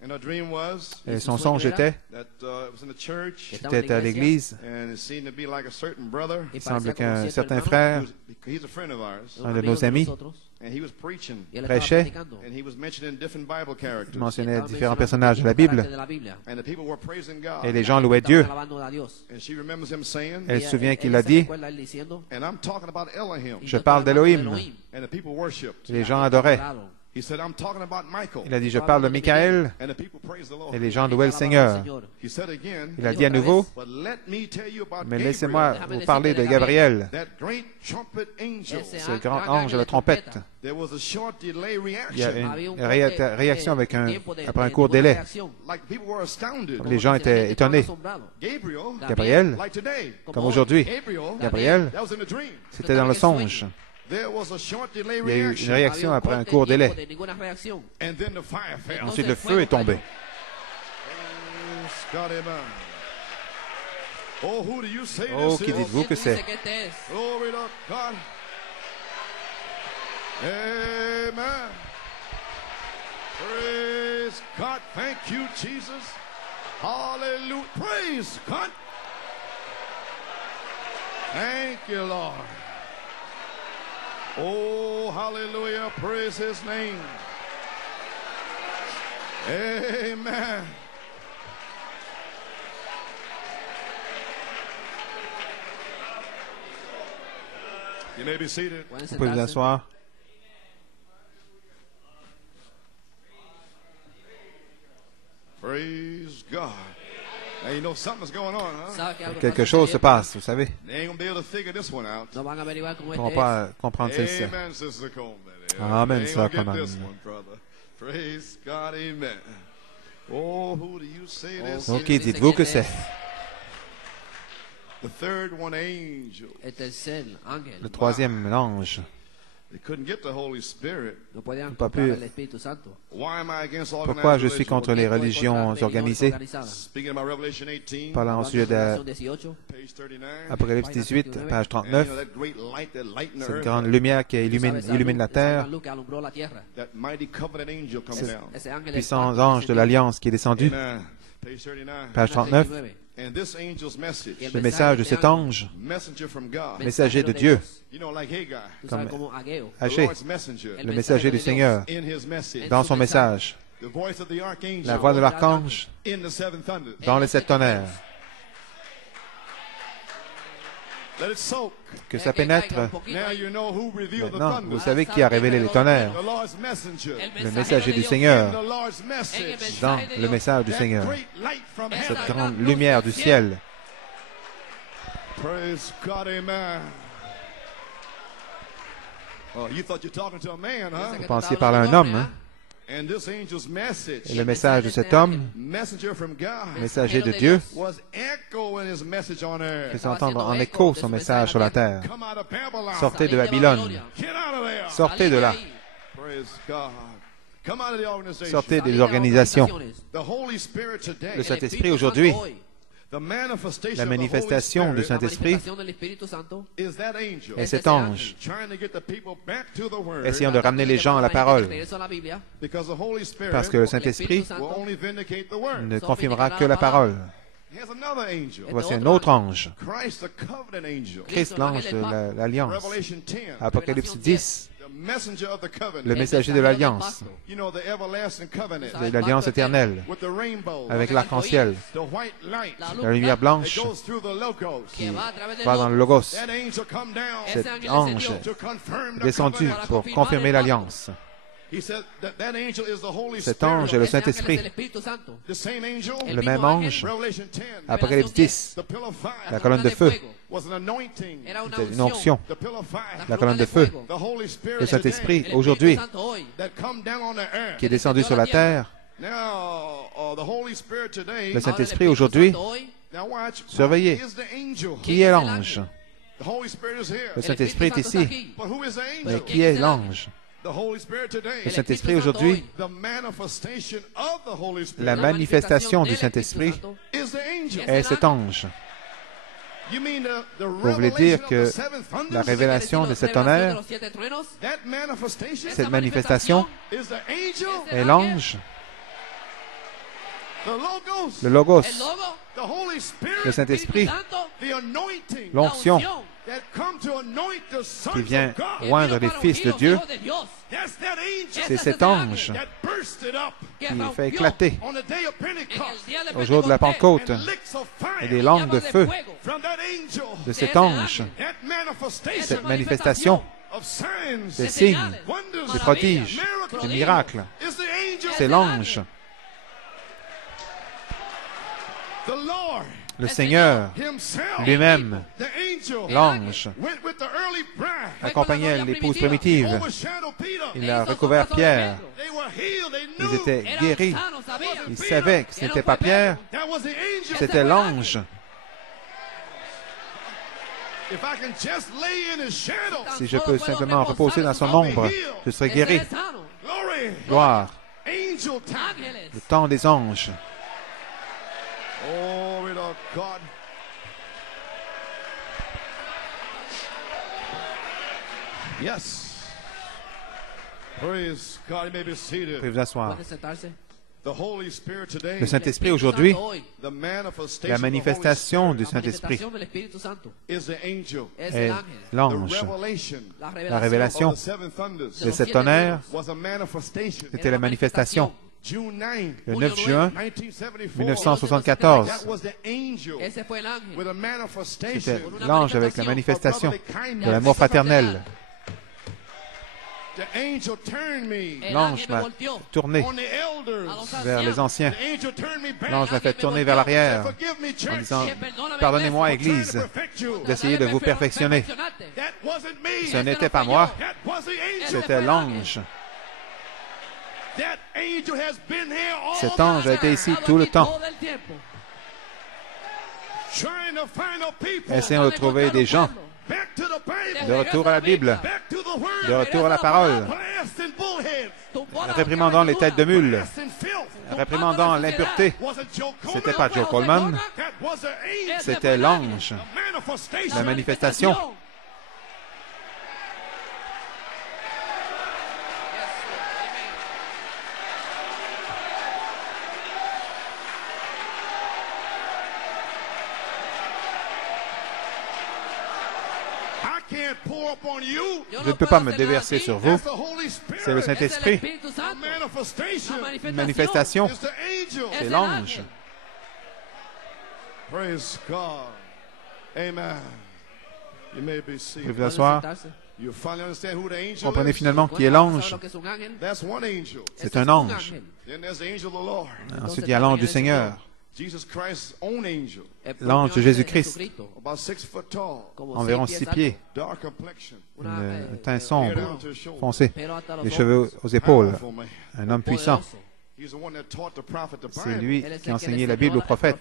And the dream was Et son songe était, that it was in the church, c'était à l'église. and it seemed to be like a certain brother. Y Il semble parecía como qu'un cierto certain hermano, frère, He's a friend of ours, un un de amigo nos amis, nosotros, and he was preaching, y él estaba prêchait. predicando. and he was mentioning different Bible characters, mentionnait Estaba différents mencionando personnages de la diferentes Bible. caracteres de la Biblia. and the people were praising God. Et les gens louaient Dieu. Estaban alabando a Dios. And she remembers him saying, Elle se souvient Él qu'il a se dit, recuerda él diciendo, and I'm talking about Elohim, y Je yo parle estoy hablando de d'Elohim. Elohim. and the people worshipped. Les gens adoraient. Adorado. He said, I'm talking about Michael, Il a dit, je parle de Michael, and the people praised the Lord. et les gens louaient le Alababan al Seigneur. Señor. He said again, Il a dit à nouveau, but let me tell you about mais Gabriel, laissez-moi vous parler de Gabriel, that great trumpet angel. Ese ce grand ange de la de trompette. There was a short delay Il y a reaction. Había un réaction avec tiempo après un court délai. reacción. Like people were astounded. Les gens étaient étonnés. Gabriel, Gabriel, like today, comme aujourd'hui, Gabriel, Gabriel, that was in the dream. c'était dans le songe. There was a short delay Il y a eu une reaction. réaction après un court délai. And then the fire fell. Ensuite, le feu est tombé. Scott, amen. Oh, who do you say Oh, this qui is? dites-vous que c'est? Glory to God. Amen. Praise God. Thank you, Jesus. Hallelujah. Praise God. Thank you, Lord. Oh, hallelujah. Praise his name. Amen. You may be seated. Vous pouvez vous asseoir. Praise God. Now you know something's going on, huh? Quelque chose se passe, vous savez. They ain't gonna be able to figure this one out. No van a averiguar cómo Ils ne pourront este pas comprendre celle-ci. Amen, Sister Coleman. Amen, They ain't Sister gonna get Coleman. this one, brother. Praise God, amen. Oh, who do you say this Ok, is? dites-vous que c'est The third one, angel. El tercer ángel. le troisième ange. They couldn't get the Holy Spirit. No podían Pas comprar pu. el Espíritu Santo. Why am I against organized Pourquoi je suis religion? contre les religions organisées? Speaking about Revelation 18, Parlant au sujet de Revelation 18, page 39. Apocalypse 18, page And, 39, that great light that lightened the cette earth, grande lumière qui illumine la terre, luz que alumbró la tierra. that mighty covenant angel comes Ese- down. Ese ángel del puissant pacto ange de descendió. l'Alliance qui est descendu, Amen. Page 39. page 39, And this angel's message, Y el le message de este cet ángel, ange, messenger from God, messager de mensajero Dieu, Dios. you know, like Hagar, Tú comme sabes como Ageo. the Haché, Lord's messenger, le messager du Seigneur, in his message, dans son message, the voice of the archangel, la voix de l'archange in the seven thunders. dans les sept tonnerres, Let it soak. que ça pénètre. Now you know who revealed the Maintenant, thunder. vous savez qui a révélé les tonnerres, The Lord's messenger. le messager du In Seigneur, the Lord's message. dans le message du That Seigneur, great light from cette heaven. grande lumière du ciel. Praise God, amen. Oh, you thought you're talking to a man, huh? Vous pensiez parler à un homme, hein? And this angel's message, Et le message de cet homme, messenger from God, messager de Dieu, was echoing his message on earth. fait entendre en écho son message sur la terre. Come out of Babylon. Sortez de Babylone, Get out of there. sortez de là, Praise God. Come out of the organization. sortez des organisations. The Holy Spirit today, Le Saint-Esprit aujourd'hui, the manifestation la manifestation of du the Holy Saint-Esprit Manifestación del Espíritu Santo Spirit is that angel est cet ange, trying to get the people back to the word, essayant de ramener les gens à la parole, regreso a la Biblia, because the Holy Spirit parce que le Saint-Esprit will only vindicate the word. ne confirmera que la parole. Here's another angel, Voici un autre ange, Christ the covenant angel. Christ l'ange de l'Alliance. Revelation 10, Apocalypse 10, the messenger of the covenant. le messager de l'Alliance, You know, the everlasting covenant de l'Alliance éternelle, with the rainbow, avec l'arc-en-ciel, the white light la lumière that blanche goes through the logos. que va a través del va dans le Logos. That angel come down Cet ángel ange descendió. to confirm the descendu covenant. pour confirmer l'Alliance. He said that angel is the Holy Cet Spirit. ange est le Ese ángel es Saint-Esprit. el Espíritu Santo. The same angel, Le même ange, Revelation 10, Apocalypse 10, the pillar of fire la colonne de feu, was an anointing. Era una c'était une onction. The pillar of fire, La colonne de feu, the Holy Spirit le Saint-Esprit today, aujourd'hui, that come down on the earth. qui est descendu sur la terre. Now, the Holy Spirit today Le Saint-Esprit aujourd'hui Now watch. Surveillez. Is the angel? Qui est l'ange? The Holy Spirit is here. Le Saint-Esprit est ici. But who is the Mais angel? qui est l'ange? The Holy Spirit today. Le Saint-Esprit aujourd'hui, The manifestation of the Holy Spirit la manifestation du Saint-Esprit is the angel. est cet ange. You mean the Vous voulez dire revelation que of the seven thunders? la révélation de cet tonnerre, That manifestation cette manifestation is the angel, est l'ange, the logos, le Logos, the Holy Spirit, le Saint-Esprit, the anointing l'onction that come to anoint the sons qui vient of God. oindre les fils de Dieu. That's that angel C'est cet ange that bursted up qui fait éclater on the day of Pentecost au jour de la Pentecôte and licks of et fire des langues de feu from that angel. de cet ange, That manifestation cette manifestation of signs, des signes, wonders, des prodiges, des miracles. is the angel. C'est l'ange, The Lord le Seigneur himself, lui-même, the angel, l'ange, went with the early bride, accompagnait l'épouse primitive. overshadowed Peter. Il a recouvert Pierre. They were healed. They Ils knew étaient guéris. Ils savaient que ce n'était pas Pierre, that was the angel. c'était l'ange. If I can just lay in his shadow, Si je peux simplement reposer dans son ombre, je serai guéri. glory, Gloire, angel time. le temps des anges. Glory to God. Yes. Praise God. You may be Vous seated. pouvez vous asseoir. The Holy Spirit today, Le Saint-Esprit aujourd'hui, the manifestation la of the Holy manifestation du Spirit Saint-Esprit is the angel. est The l'ange. revelation La révélation of the seven thunders de cet tonnerre, was a manifestation. c'était la manifestation. June 9, Le 9 juin 1974. 1974, That was the angel with a manifestation c'était l'ange avec la manifestation of brotherly kindness. de l'amour fraternel. The angel turned me L'ange m'a tourné on the elders. vers les anciens. The angel turned me back. L'ange m'a fait tourner vers l'arrière Forgive me, en church. disant, pardonnez-moi, I'm trying Église, to perfect you. d'essayer de vous perfectionner. That wasn't me. Ce n'était pas moi, That was the angel. c'était l'ange. That angel has been here all Cet ange a été ici tout le temps, trying to find a people. essayant de trouver des gens Back to the Bible. de retour à la Bible, Back to the word. de retour à la parole, Blessed and bullheads. réprimandant les têtes de mules, Blessed and filth. réprimandant l'impureté. Wasn't Joe Coleman? C'était pas Joe Coleman, That was the angel. c'était l'ange, The manifestation. la manifestation. I can't pour up on you. Je ne peux pas me déverser sur vous, That's the Holy Spirit. c'est le Saint-Esprit. The manifestation Une manifestation, is the angel. c'est l'ange. Praise God. Amen. You may be Vous seated. pouvez vous asseoir. You finally understand who the angel Comprenez is? finalement qui est l'ange. That's one angel. C'est un ange. Then there's the angel of the Lord. Ensuite, il y a l'ange du Seigneur, Jesus Christ's own angel. l'ange de Jésus-Christ, About 6 foot tall. environ 6 pieds, Dark complexion. un teint Hair sombre, down to his shoulder. foncé, les cheveux aux épaules, Powerful man. un homme puissant. He's the one that taught the prophet the C'est Bible. lui qui a enseigné la Bible aux prophètes.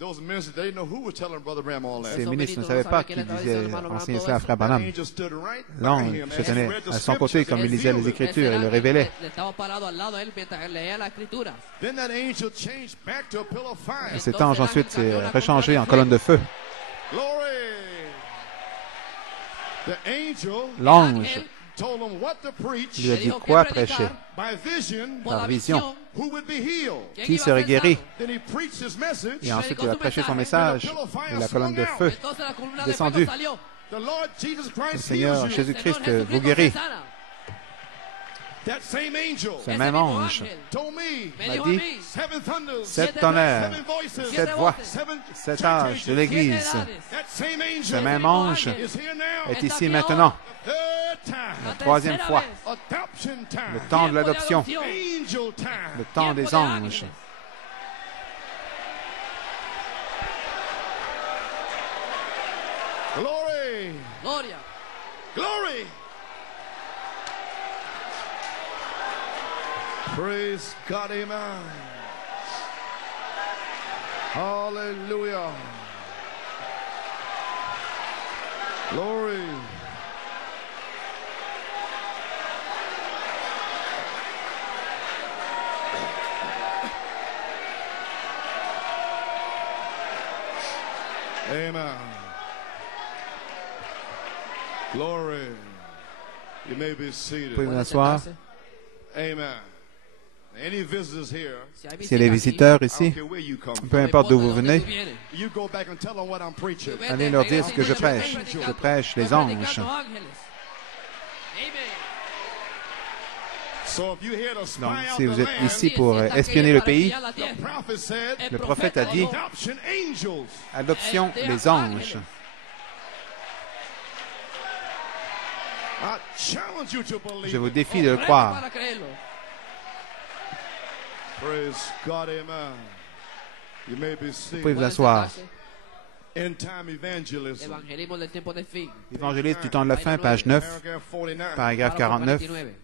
Those ministers, they didn't know who was telling Brother Branham all that. Ces ministres ne savaient pas qui disait enseigner cela à Frère That Branham. angel stood right by L'ange him se as he tenait read the à son côté scriptures comme and il lisait les revealed it. Écritures et le révélait. Then that angel changed back to a pillar of fire. Et cet ange ensuite s'est rechangé en colonne de feu. Glory. The angel L'ange told him what to preach lui a dit quoi prêcher by vision, par vision, who would be healed. qui serait guéri. Then he preached his message. Et ensuite il a prêché son message et la colonne de feu descendue. The Lord Jesus Le Christ Seigneur heals you. Jésus-Christ vous guérit. That same angel Ce même ange told me m'a dit 7 thunders, 7 tonnerres, 7 voices, 7 voix, 7 âges de l'Église. That same angel Ce même ange is here now. est ici maintenant, Third time. la troisième fois, Adoption time. le temps de l'adoption, Angel time. le temps des anges. Glory. Glory. Praise God, amen. Hallelujah. Glory. Amen. Glory. You may be seated. Vous pouvez vous asseoir. Amen. Any visitors here, S'il y a des visiteurs I ici, don't care where you come peu from, importe d'où vous venez, you go back and tell them what I'm preaching. allez leur dire ce que je prêche. Je prêche les anges. So if you're here to spy Donc, out si the vous êtes land, ici pour espionner le pays, the prophet said, le prophète a dit, adoption angels. adoption les anges. I challenge you to believe Je vous it. défie de le croire. Praise God, amen. You may be Vous pouvez seated. vous asseoir. End time evangelism. Evangelismo del tiempo del fin. Évangéliste du temps de la fin, page 9, Paragraph 49. paragraphe 49.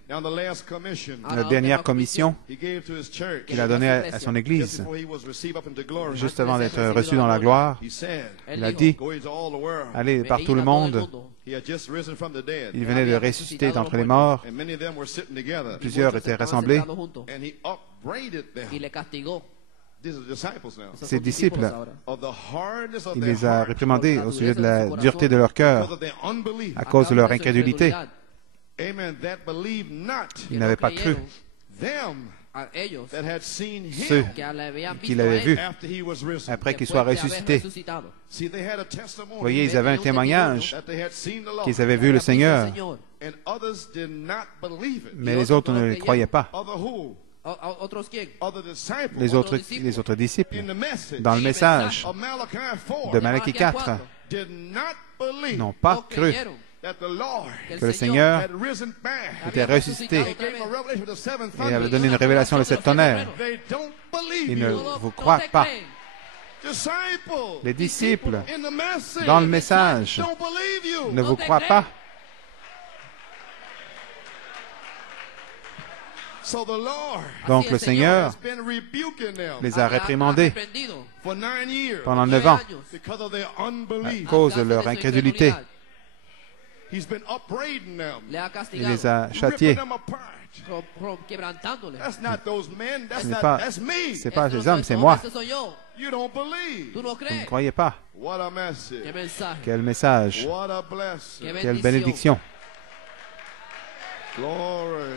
Now the last commission La dernière commission he gave to his church qu'il a donnée à son just Église, before he was received up into glory. juste avant d'être reçu dans la gloire, He said, il a dit, go into all the world. allez par tout le monde. He had just risen from the dead. Il venait de ressusciter d'entre les morts. And many of them were sitting together. Plusieurs étaient rassemblés. And he upbraided them. Y le castigó. These are disciples now. Ses disciples, Of the hardness of il their les a heart. réprimandés au sujet de la dureté de leur Because cœur, of their unbelief. à cause de leur incrédulité. Amen. That believed not. Ils n'avaient pas cru. Them A ellos that had seen Ceux him que le habían qui visto a l'avaient él vu after he was risen. après qu'il después soit de haber ressuscité. resucitado. See, they had a testimony. Vous voyez, ils avaient un témoignage that they had seen the Lord. qu'ils avaient vu le Seigneur, Señor. And others did not believe it. mais les autres ne le croyaient pas. Other who? ¿Otros quién? Other disciples. Les autres disciples, In the message dans le message of Malachi 4 de Malachie 4, did not believe n'ont pas No cru creyeron that the Lord que le Seigneur had risen back. était ressuscité He gave a revelation of the seven et avait thunders. donné une révélation de sept tonnerres. They don't believe Ils ne you. vous croient pas. Disciples Les disciples, in the message dans le message, don't believe you. ne vous croient pas. So the Lord Donc le Seigneur has been rebuking them les a réprimandés for 9 years pendant 9 ans because of their à unbelief. cause de leur incrédulité. He's been upbraiding them, Le ha Il castigado, les a ripping châtiés. them apart. quebrantándole. That's not those men. That's Ce not. n'est pas, That's me. c'est pas Eso ces no hommes, soy c'est yo, moi. ese soy yo. You don't believe. Tú no Vous ne crees. croyez pas. What a message. Qué mensaje. Quel message. What a blessing. Qué Quelle bénédiction. Glory.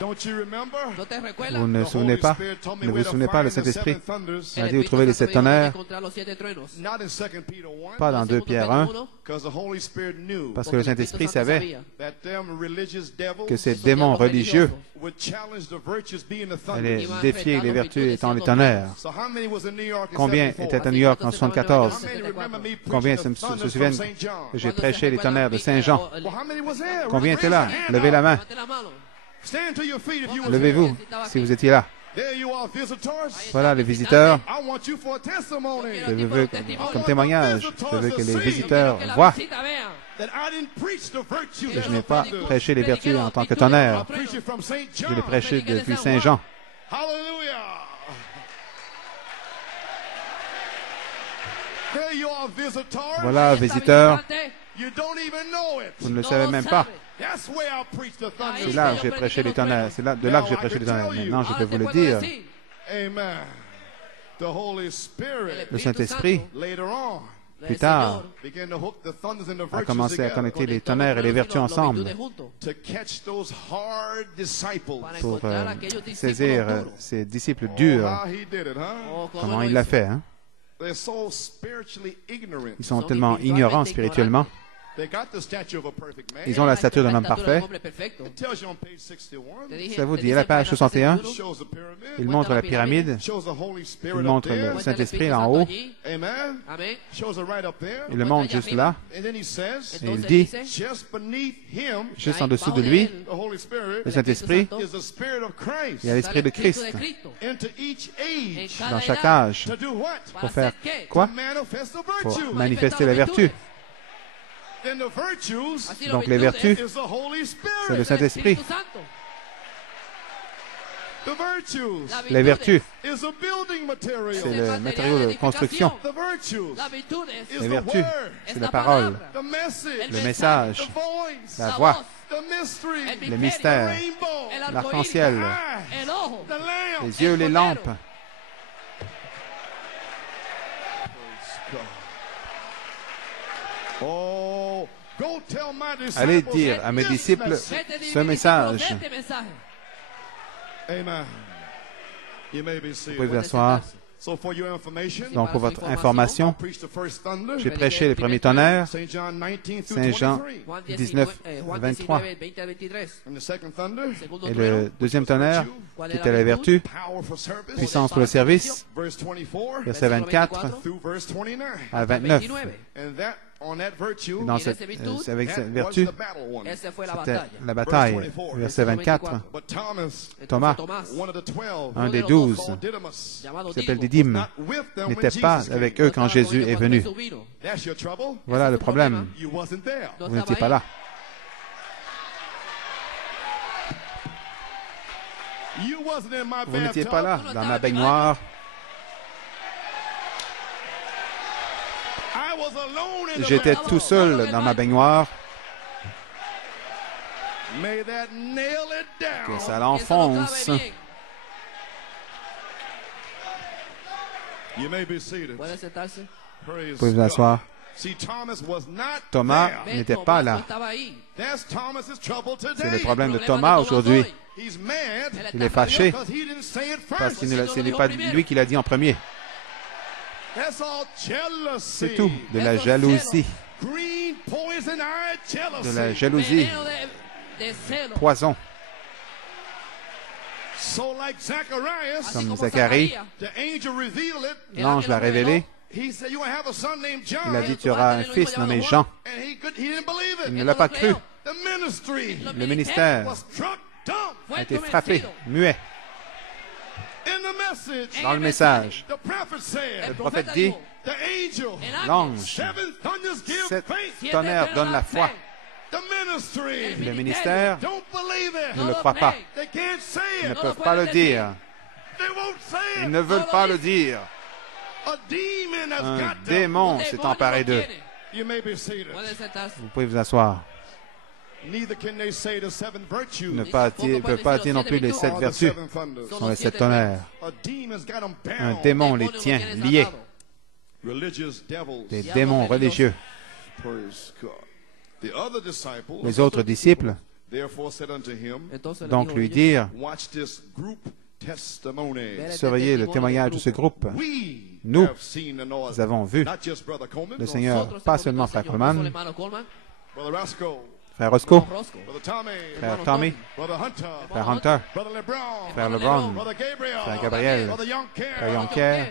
Don't you remember? ¿No te recuerdas? Vous ne The vous souvenez Holy pas, Spirit told me ne where vous to souvenez pas, le find the Saint-Esprit seven thunders. a El dit où Espíritu trouver les Santo sept me dijo tonnerres, dónde encontrar los 7 truenos. Not in 2 Peter 1. pas dans 2 Pierre 1, Because the Holy Spirit knew parce que le Saint-Esprit savait that them religious devils que ces démons religieux would challenge the virtues being the allaient thunders. défier les vertus étant les tonnerres. So how many was in New York in Combien 74? étaient à New York en 74? How many remember me Combien preaching se the thunders souviennent from St. John? que j'ai prêché les tonnerres de Saint-Jean? Well, how many was there? Combien Raise étaient là? your hand Levez up. la main. Levante la mano. Stand to your feet if you were Levez-vous si vous étiez là. There you are, visitors. Voilà les visiteurs. I want you for a testimony Je veux comme témoignage, je veux que les visiteurs voient Visita, vean. that I didn't preach the virtues que je of n'ai the pas thunders. prêché les vertus en tant que tonnerre. I preached it from St. Je John. l'ai prêché depuis Saint-Jean. Hallelujah. There you are, visitors. Voilà, Ahí está, visiteurs. visitante. You don't even know it. Vous ne le No savez lo même pas. sabe. That's where I preach the C'est thunders. là que j'ai prêché les tonnerres. C'est là, de là que j'ai prêché les tonnerres. Maintenant, je Ahora peux te vous le puedo dire. decir, Amen. The Holy Spirit Le Saint-Esprit, later on plus tard, began to hook the thunders and the a virtues commencé à together connecter les tonnerres et les vertus ensemble to catch those hard disciples. pour saisir ces disciples durs. Oh, how he did it, huh? Comment il l'a fait, hein? They're so spiritually ignorant. Ils sont tellement ignorants spirituellement. They got the statue of a perfect man. Ils ont la stature d'un homme parfait. It tells you on page 61. Ça vous dit, à la page 61, It shows the pyramid. il montre la pyramide, It shows the Holy Spirit il up montre there. le Saint-Esprit là en haut, Amen. Amen. Shows it right up there. il le montre juste là, And then he says, et il Entonces dit, dice, just beneath him, juste en dessous de lui, the Holy Spirit le Saint-Esprit, is the Spirit of Christ il y a l'Esprit de Christ into each age. dans chaque âge. To do what? Pour faire To quoi? manifest the Pour virtue. manifester la vertu. Then the virtues Donc les vertus, is the Holy c'est le Spirit. Saint-Esprit. The virtues Les vertus, is is a building material. c'est le matériau de construction. The virtues Las virtudes is Les the vertus, word, c'est la parole, the message, le message, the voice, la voix, the mystery, le mystère, rainbow, el arcoíris, l'arc-en-ciel, el ojo, the lamp. les yeux, les lampes. Oh, go tell my Allez disciples dire à mes this disciples message. vete, ce message. este mensaje. Amen. You may be Vous seated. pouvez vous asseoir. So for your information, Donc, pour votre I information, preached the first thunder. j'ai prêché les premiers tonnerres, St. John 19 through Saint Jean 23. Juan 19, Juan 23. 19, 20 al 23. And the second thunder, Segundo Et trueno, le deuxième tonnerre, ¿cuál qui es était la la vertu, power for service, puissance pour le service, verse 24 verset 24 through verse 29. à 29. 29. And that on that virtue, Et dans Et cette, cette virtu, c'est avec that cette was vertu, the battle one. Esa fue la c'était batalla. la bataille. Verset 24, But Thomas, Thomas, one of the 12, un des Uno de los 12, called Didymus, llamado qui s'appelle Didymo, Didyme, not with them when n'était Jesus pas came. avec eux quand estaba con Jésus ellos est cuando venu. Jesús vino. That's your trouble. Voilà Ese le es tu problème. You wasn't there. No Vous n'étiez estaba pas ahí. là. You wasn't in my Vous n'étiez bathtub. pas là dans ma baignoire. I was alone in the J'étais bathtub. tout seul dans ma baignoire. May that nail it Que down. ça Que l'enfonce. eso lo clave bien. You may be seated. Puede sentarse. Praise Vous pouvez vous God. asseoir. See, Thomas was not Thomas there. Ve, n'était Tomás pas no là. estaba ahí. That's Thomas's trouble C'est le today. problème de Problema Thomas Tomás aujourd'hui. hoy. He's mad Él Il est está fâché because he didn't say it parce first. qu'il ce n'est pas lui qui l'a dit en premier. That's all jealousy. C'est tout, de la jalousie, Green poison eye jealousy. de la jalousie, Veneno de celo. poison. So like Zacharias, Así Comme como Zacharie, Zacarías, the angel revealed it. el L'ange ángel l'a lo reveló. révélé. He said, "You will have a son named John." Il a dit, tu auras un fils nommé Jean. And he didn't believe Il it. ne Él l'a no pas lo cru. creyó. The ministry Le ministère was struck dumb. Fue a été frappé, endurecido. muet. In the message, Dans le message, the prophet said, El prophète profeta dit, dijo, the angel, el ángel, l'ange, seven thunders give 7 faith. siete tonnerres donnent la foi. The ministry, Le ministère don't believe it. ne le croit pas. They can't say Ils ne it. peuvent pas le dire. They won't say Ils it. ne veulent pas le dire. A demon has Un got them. démon s'est emparé d'eux. You may be seated. Puede sentarse. Vous pouvez vous asseoir. Neither can they say the seven virtues Ne peuvent pas dire non plus les 7 or the vertus seven thunders. sont les 7 tonnerres. A demon's got them Un bound. démon les Demonio lo tient tiene liés. atado. Religious devils. Des démons religieux. Praise God. The other disciples Les autres disciples therefore said unto him, Entonces le donc dijo lui ellos, dirent, watch this group testimony. "Ver este surveillez le testimonio témoignage del de ce grupo". groupe. We Nous have seen the Lord. Nous avons vu Not just Brother Coleman, le no, Seigneur, Nosotros pas hemos seulement visto al Frère Señor, no solo Coleman, hermano Coleman, Brother Roscoe, Frère Roscoe, hermano Roscoe, Brother Tommy, Frère Tommy, Brother Hunter, Frère Hunter, Brother LeBron, Frère LeBron, Brother Gabriel, Frère Gabriel, Brother Young Frère Care. Yanker.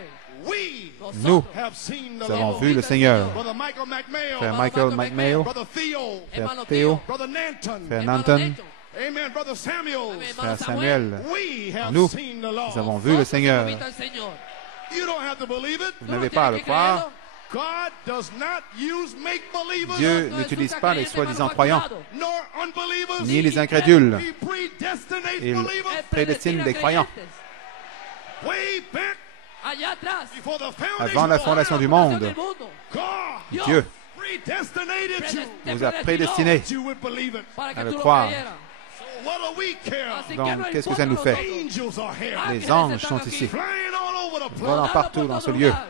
We Nous have seen the avons Lord. vu le Seigneur. Brother Michael McMail, Frère Michael McMail, Brother Theo, hermano Frère Théo, Brother Nanton, Frère hermano Nanton, Neto, Amen, Brother Samuel. hermano Frère Samuel. We have Nous, seen the Lord. nous avons vu le Seigneur. Nosotros hemos visto al Señor. You don't have to believe it. Vous n'avez pas à le croire. God does not use make-believers Dieu No n'utilise usa pas les creyentes soi-disant croyants, manufacturados. nor unbelievers. ni les incrédules. He predestinates Il believers Él prédestine predestina des croyants. way creyentes. back Allá atrás, before the foundation Avant la of the fondation world. du fundación monde. del mundo, God Dieu predestinated you te vous a predestinó prédestiné that you would believe it. para que à le tú lo croire. creyeras. So what do we care? Así que Donc, no qu'est-ce que importa ça nous fait? nosotros. Angels are here, Ángeles Les anges están sont aquí, ici, flying all over the place. volant volando partout por dans todo ce lieu. lugar.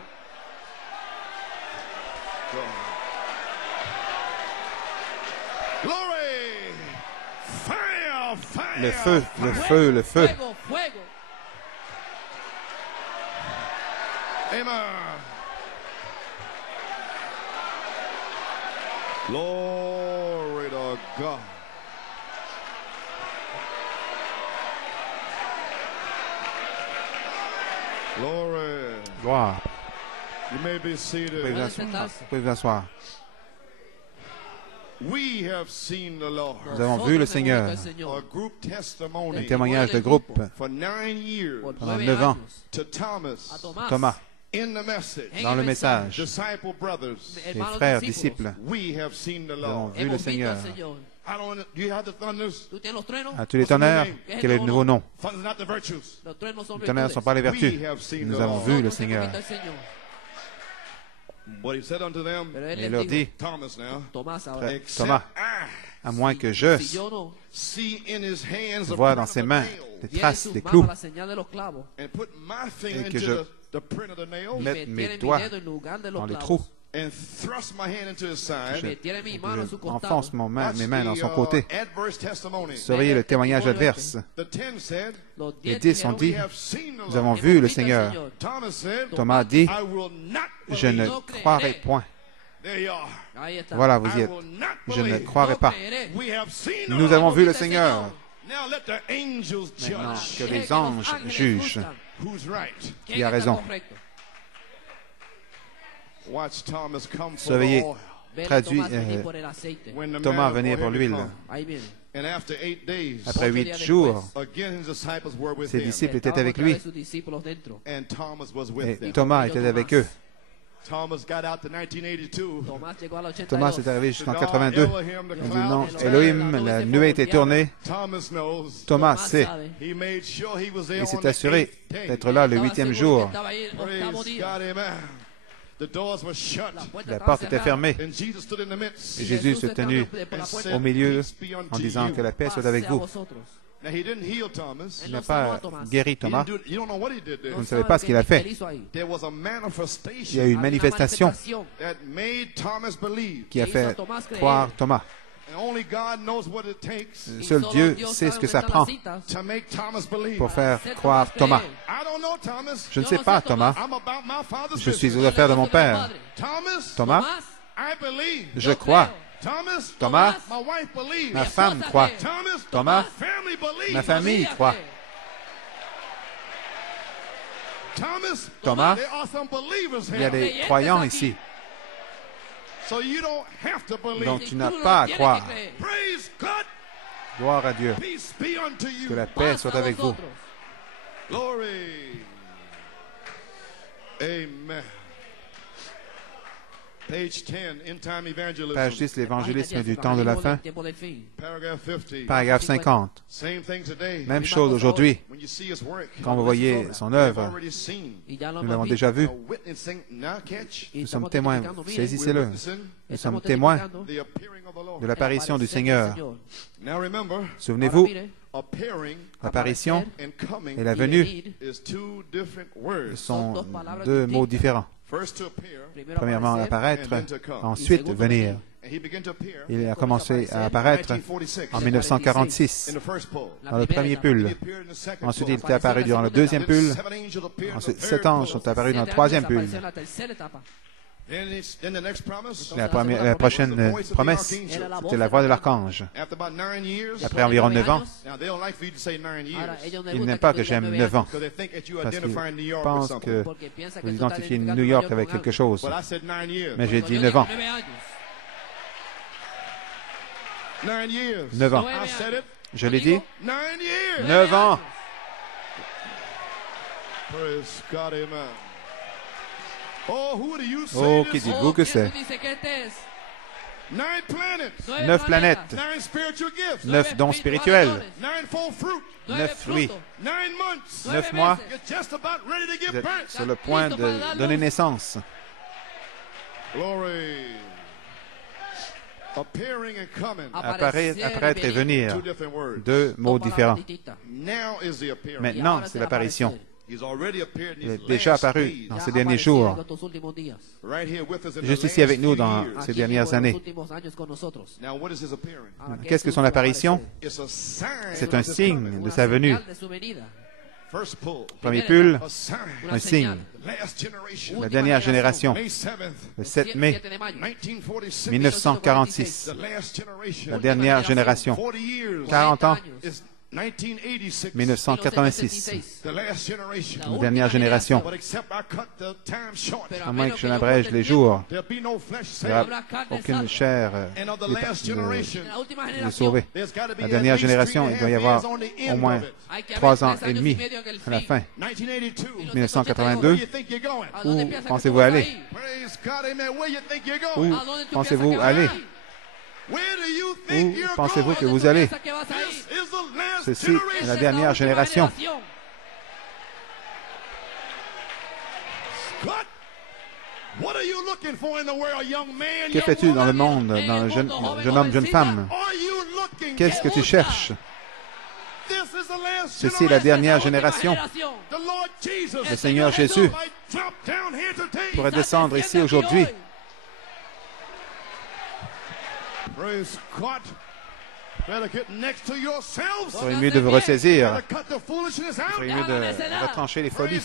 Glory! Fire! Fire! Le feu, le fire. feu, le feu. Fuego, fuego. Amen. Glory to God. Glory. Gloire. You may be Vous pouvez seated. vous asseoir. Vous pouvez vous asseoir. We have seen the Lord. Nous avons vu le Seigneur. A group testimony Un témoignage de groupe for 9 years Por pendant 9 9 ans. años. to Thomas A Tomás. Thomas, in the message. En dans el le message, Disciple brothers, les Hermanos frères, discípulos. disciples, we have seen the nous avons Lord. vu le Hemos visto Seigneur. al Señor. Do you have the thunders? ¿Tú tienes los truenos? À tous les tonnerres, quel est le nouveau nom? Thunders not the virtues. Los truenos son Les tonnerres ne sont pas les vertus. We have seen Nous the avons Lord. vu le Nosotros Seigneur. hemos visto al Señor. But he said unto them, Pero él Et les il leur dijo, dit, Thomas now, Tomás ahora, except Thomas, I à moins que je si yo no see in his hands the vois print dans of ses the mains nail, les viene traces sus des manos clous a la señal de los clavos and put my finger Et que into je the print of the nail, mette y mes metiere mi doigts dedo en lugar de los dans les clavos, trous, and thrust my hand into his side. metiere mi mano en su costado. enfonce mes mains dans son the, côté. adverse testimony. Surveillez le témoignage adverse. The 10 said, Los Les 10 10 ont dijeron, dit, we have seen the nous avons Lord. vu le "Hemos visto al Seigneur. Señor". Thomas said, Thomas dit, I will not je ne believe. croirai point. There you are. Ahí está. Voilà, vous y I êtes. will not Je ne believe. croirai No pas. creeré. We have seen the Nous Lord. avons vu le Viste al Seigneur. Señor. Now let the angels Maintenant, judge que Deje les que los anges ángeles jugent. juzgan. who's right. ¿Quién Qui a está raison? correcto? Watch Thomas come for Surveillez. the oil. Ven a Traduit, Tomás venir por el aceite. When the Thomas man of venir oil pour had l'huile. come. Ahí viene. And after 8 days, Après Ocho 8 días jours, again his disciples were with ses him. disciples étaient Estaban avec otra lui vez sus discípulos dentro. And Thomas was et with them. Thomas était avec eux. Thomas got out to 1982. Tomás llegó al 82. Thomas est arrivé jusqu'en God, 82. Elohim, the Il dit cloud non, was Elohim, turning. la nuée était tournée. Thomas knows. Thomas Tomás sait. sabe. He made sure he was there Il on s'est the assuré 8th day. d'être là le Estaba 8e seguro jour. que estaba ahí el Praise octavo día. God, amen. The doors were shut. La puerta La estaba porte était cerrada. fermée. And Jesus stood in the midst Et Jésus se estaba tenut por la and puerta. said, au milieu "Peace be unto en disant you." que la paix Paz soit avec sea vous. vosotros. Now he didn't heal Thomas. Il n'a pas guéri Thomas. You don't know what he did there. Vous ne savez pas ce qu'il a fait. Él hizo ahí. There was a Il y a manifestation eu une Había una manifestation manifestación that made Thomas believe. qui a hizo fait a Tomás creer. croire Thomas. And only God knows what it takes Y Seul solo Dieu Dios sait sabe ce que dónde ça están prend las citas to make Thomas believe. pour faire hacer croire Thomas. creer. I don't know, Thomas. Je ne Yo sais no pas, sé, Thomas. I'm about my father's Je suis business. aux affaires de mon père. Thomas, Thomas, I believe. je crois. Thomas, Thomas, my wife believes. ma femme croit. Thomas, Thomas, family believes. ma famille croit. Thomas, Thomas, there are some believers il y a here. des croyants ici, So you don't have to believe. donc tu n'as pas à croire. Praise God. Gloire à Dieu. Peace be unto you. Que la paix soit avec vous. Glory. Amen. Page 10, End Time Evangelism. Page 10, l'évangélisme du temps de la fin. Paragraph 50. Paragraphe 50. Same thing today. Même chose aujourd'hui. When you see his work, Quand vous voyez son we've œuvre, already seen. nous l'avons déjà vu. Witnessing, now catch. Nous sommes témoins. We're Saisissez-le. witnessing Nous sommes témoins the appearing of the Lord. de l'apparition du Seigneur. Now remember, Souvenez-vous, appearing l'apparition and coming et la venue is two different words. sont deux mots différents. First to appear Premièrement, apparaître, and then to come. ensuite venir. And he began to appear Il a commencé à apparaître 1946 en 1946 in the first poll. dans le premier He pull. appeared in the second Ensuite, poll. il était apparu durant le deuxième pull. Seven angels appeared in the Ensuite, third 7 anges poll. sont apparus dans le troisième pull. Then the next promise La prochaine promesse, c'était la voix de l'archange. after about 9 years. Après environ 9 ans, Now they don't like for you to say 9 years ils n'aiment pas que j'aime 9 ans, because they think that you parce identify New qu'ils York with pensent something. que vous identifiez New York avec quelque chose. But I said 9 years. Mais j'ai dit 9 ans. 9 years. 9 ans. I said it. Je l'ai dit, 9 years. 9 ans. Praise God, amen. Oh, who do you say Oh, this qui is? dites-vous que c'est? 9 planets. 9 planètes, 9 spiritual gifts. 9 dons spirituels, 9-fold fruit. 9 fruits, 9 months. 9 mois. You're just about ready to give Vous êtes birth. sur le point de donner naissance. Glory. Appearing and coming. Apparaître et venir. Two different words. Deux mots différents. Now is the appearing. Maintenant, c'est l'apparition. He's already appeared in Il est these déjà last apparu days. dans ces derniers jours, Right here with us in juste the ici avec last nous few dans years. ces dernières années. Now what is his appearing? Qu'est-ce que son apparition? It's a sign C'est of un his signe coming. de sa venue. First pull. Premier pull, A sign. un signe. Last generation. La dernière génération, May 7th, le 7 mai 1946. 1946. The last generation. La dernière génération, 40 years. 40 ans, Is 1986. 1986. The last generation. La dernière génération. But except I cut the time short. À moins que je n'abrège les jours, There'll be no flesh il n'y aura saved. aucune chair And of the last generation, de sauvée. there's got to be La at dernière least génération, 3.5 il doit y avoir years on the au end moins of it. 3 ans et demi à la fin. 1982. 1982, Where you think you're going? où pensez-vous aller? Praise God, amen. Where you think you're Où going? pensez-vous aller? Où pensez-vous que vous allez? Ceci est la dernière génération. Que fais-tu dans le monde, dans le jeune homme, jeune femme? Qu'est-ce que tu cherches? Ceci est la dernière génération. Le Seigneur Jésus pourrait descendre ici aujourd'hui. Il serait mieux de vous ressaisir. Il serait mieux de retrancher les folies.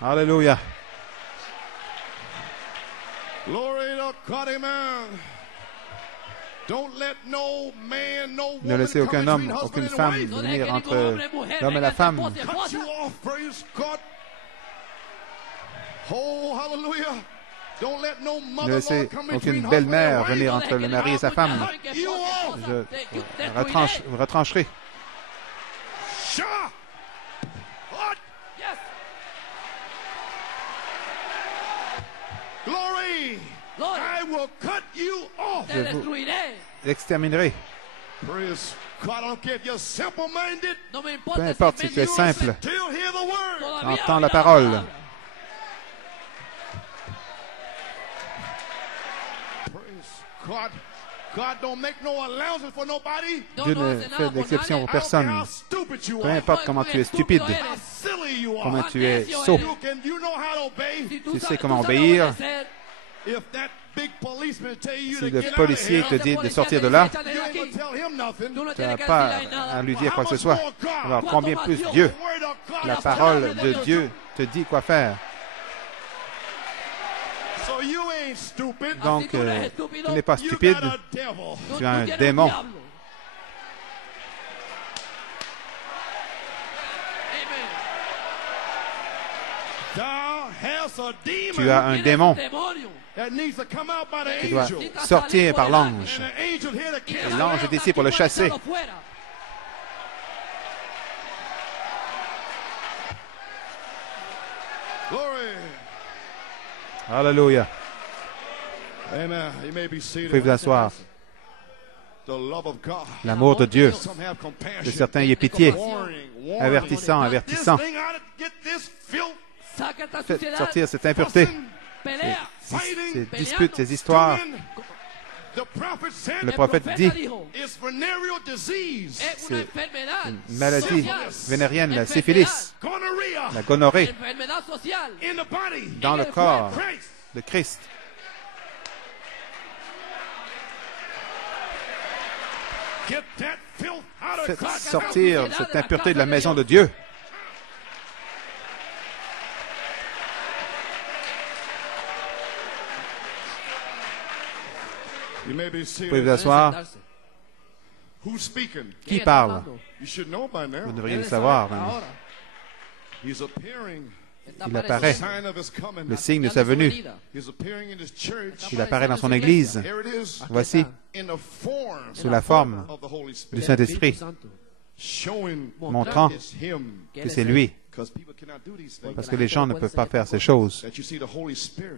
Alléluia. Ne laissez aucun homme, aucune femme venir entre l'homme et la femme. Ne laissez aucune belle-mère venir entre le mari et sa femme. Vous retrancherez. Je vous exterminerai. Peu importe si tu es simple, entends la parole. Dieu ne fait d'exception pour personne. Peu importe comment tu es stupide, comment tu es sot. Tu sais comment obéir. Si le policier te dit de sortir de là, tu n'as pas à lui dire quoi que ce soit. Alors combien plus Dieu, la parole de Dieu te dit quoi faire. Donc, tu n'es pas stupide, tu as un démon. Tu as un démon qui doit sortir par l'ange. Et l'ange est ici pour le chasser. Alléluia. Vous pouvez vous asseoir. L'amour de Dieu. De certains y est pitié. Avertissant, avertissant. Faites sortir cette impureté. Ces disputes, ces histoires. Le prophète dit, c'est une maladie vénérienne, la syphilis, la gonorrhée, dans le corps de Christ. Faites sortir cette impureté de la maison de Dieu. Vous pouvez vous asseoir. Qui parle? Vous devriez le savoir maintenant. Il apparaît, le signe de sa venue. Il apparaît dans son Église. Voici, sous la forme du Saint-Esprit, montrant que c'est lui. Parce que les gens ne peuvent pas faire ces choses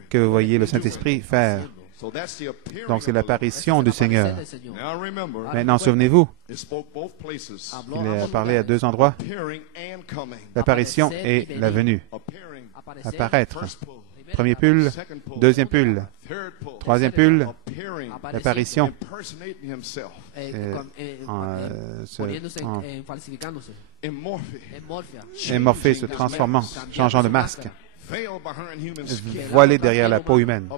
que vous voyez le Saint-Esprit faire. Donc, c'est l'apparition du Seigneur. Maintenant, souvenez-vous, il a parlé à deux endroits, l'apparition et la venue. Apparaître. Premier pull, deuxième pull, troisième pull, l'apparition. Émorphé, se transformant, changeant de masque. Voilé derrière la peau humaine,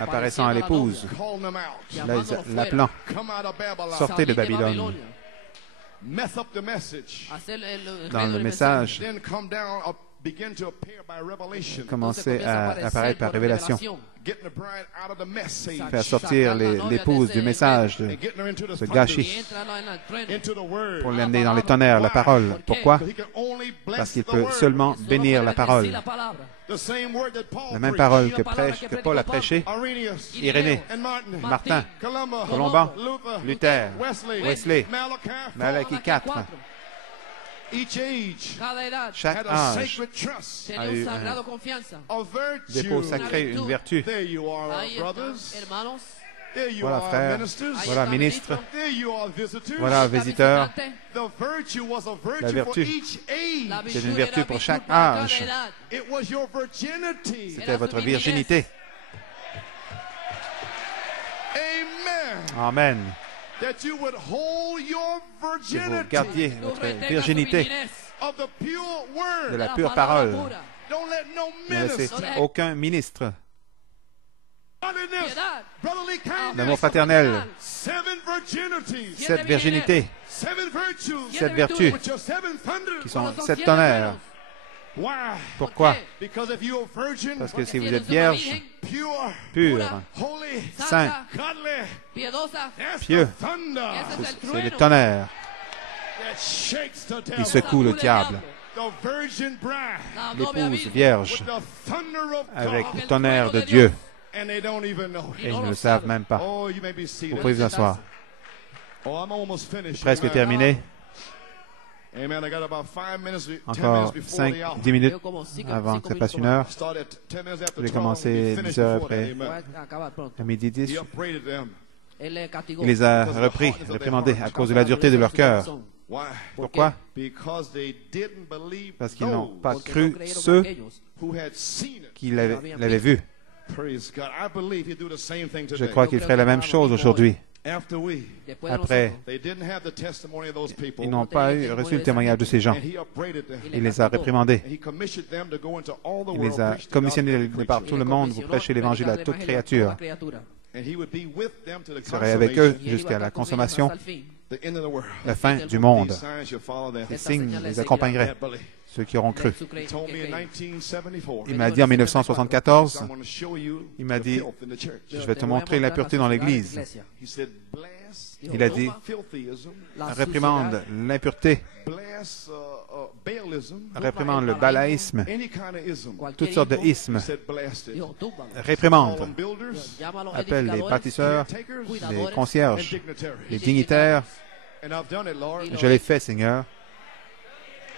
apparaissant à l'épouse, l'appelant, sortez de Babylone. Dans le message, commencer à apparaître par révélation, faire sortir l'épouse du message, de ce gâchis, pour l'amener dans les tonnerres, la parole. Pourquoi? Parce qu'il peut seulement bénir la parole. La même parole que Paul a prêchée, Irénée, Martin, Colomban, Luther, Wesley, Malachie 4. Each age Cada edad Chaque had a âge sacred trust, tenía a un eu sagrado confianza. a virtue. dépôt sacré, une vertu. There you are, Ahí brothers. están, hermanos. There you Voilà, are, frères. ministers. Ahí Voilà, está, ministre. ministro. There you are, visitors. Voilà, Está visiteurs. visitante. The virtue was a La virtue for vertu. each age. La C'est une virtud vertu era pour virtud chaque para cada âge. edad. It was your virginity. C'était votre virginité. Amen. Amen. That you would hold your Que vous virginity gardiez Tú votre retengas su virginité virginez of the pure de word. la la pure palabra parole. pura. Don't let no Ne laissez minister, aucun ministre. godliness, Piedad, brotherly L'amour kindness, fraternel, 7 virginities, cette virginité, 7 virtues, cette vertu, which are 7 thunders. qui sont Cuando son 7 siete tonnerres. truenos. Why? Pourquoi? Because if you are virgin, Parce que si vous Tienes êtes una vierge, virgen pure, pure, holy, saint, santa, godly, piedosa, that's Pieux. the thunder ese es el c'est le trueno tonnerre that shakes the qui devil. secoue le diable. The virgin bride La novia L'épouse virgen. vierge with the thunder of avec God, le tonnerre de Dieu. and they don't even know Et it. ils ne le savent même pas. Oh, you may be Vous seated. pouvez vous asseoir. Oh, I'm almost finished. Presque Amen. terminé. Amen. I got about 5 minutes, 10 minutes Encore before 5, the hour. 10 minutes Yo como cinco avant minutos que ça passe une más. heure. Start at 10 minutes after Je vais 12. commencer We'll be 10 finished heures before that. après. Voy Amen. a acabar pronto. À midi 10, He upbraided them. Él les castigó. il les a repris, réprimandés à cause de la dureté de leur cœur. Why? Pourquoi? Because they didn't believe Parce qu'ils n'ont pas those Porque no cru creyeron ceux aquellos who had seen it. qui l'avaient vu. Praise God. I believe he'd do the same thing Je today. crois qu'ils feraient la même chose aujourd'hui. After we, después de Après, nosotros. they didn't have the testimony of those people. ils n'ont pas reçu le témoignage de ces gens. And he upbraided them. Il les a réprimandés. And he commissioned them to go into all the Il world, les a preach the commissionnés gospel de to par preachers. tout le monde pour prêcher l'évangile à toute créature. And he would be with them to the Il serait avec eux consummation, jusqu'à la consommation, the end of the world. la fin du monde. These signs shall follow them. Ces signes les accompagneraient, That believe. ceux qui auront cru. He told me in 1974. Il m'a dit en 1974, I'm going to show you il m'a the dit, filth in the church. je vais te montrer l'impureté dans l'Église. He said, bless Il a dit, filthyism, réprimande l'impureté, bless Baalism, réprimande le balaïsme, any kind of ism. toutes sortes de He ismes, said, blast it. Dijo, túmbalo. Call réprimande, them builders appelle les bâtisseurs, caretakers, les and concierges, dignitaries. les dignitaires. And I've done it, Lord. Je l'ai fait, Seigneur.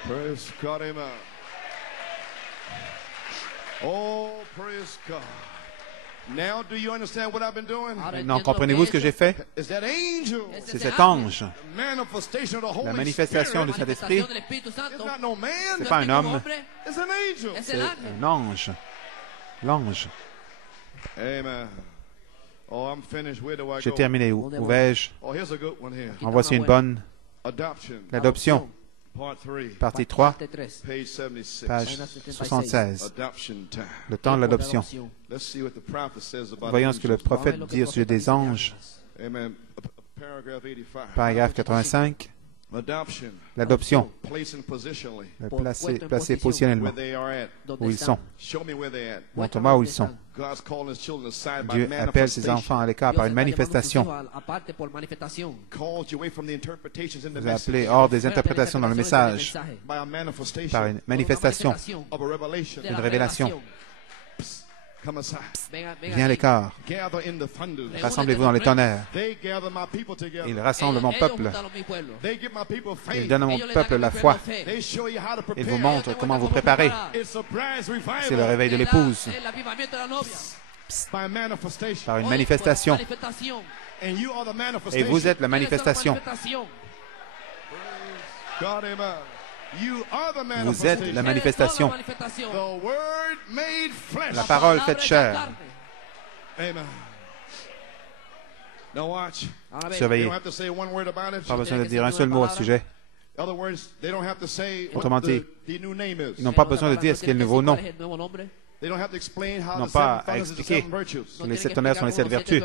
Praise God, amen. Oh, praise God. Now, do you understand what I've been doing? Ahora Maintenant, entiendo lo comprenez-vous ce que j'ai fait? Is that angel? C'est cet ange, The manifestation of the Holy la manifestation Spirit. du Saint-Esprit. manifestación del Espíritu It's Santo. not no man. C'est pas un ningún homme, hombre, It's an angel. es c'est el ángel. un ange. L'ange. Amen. Oh, I'm finished. Where do I J'ai go? terminé. Où vais-je? Oh, here's a good one here. En voici une bonne. Adoption, L'adoption, part 3, partie 3, Parte 3. page 76. page 76. Adoption time. Le temps de l'adoption. Let's see what the prophet says about Voyons ce que le angels. prophète dit au sujet des anges. Amen. Paragraph 85. Paragraphe 85. Adoption. L'adoption, Placing positionally le placer positionnellement, where they are at. où ils sont. Show me where they at. Montre-moi où ils sont. God's calling his children aside by Dieu appelle ses manifestation. enfants à l'écart par une manifestation. Called you away from the interpretations in the Vous appelez message hors des interprétations dans le message by a manifestation par une manifestation, of a revelation. une révélation. Come aside. Viens à l'écart. Gather in the thunders. Rassemblez-vous dans les tonnerres. They gather my people together. Il rassemble mon peuple. They give my people faith. Il donne à mon peuple la foi. They show you how to Il prepare. vous montre comment vous préparer. It's a surprise revival. C'est le réveil de l'épouse By manifestation. par une manifestation. And you are the Et manifestation. vous êtes la manifestation. God, amen. You are the Vous êtes la manifestation. manifestation. The word made flesh. La parole faite chair. Amen. Now watch. You Surveillez. don't have to say one word about it. Pas besoin de dire un seul mot à ce sujet. In other words, they don't have to say Autrement what dit, the new name is. Ils n'ont pas besoin de dire ce qu'est le nouveau nom. They don't have to explain how N'ont the pas seven à thunders and the expliquer seven virtues. que les 7 tonnerres sont les 7 vertus.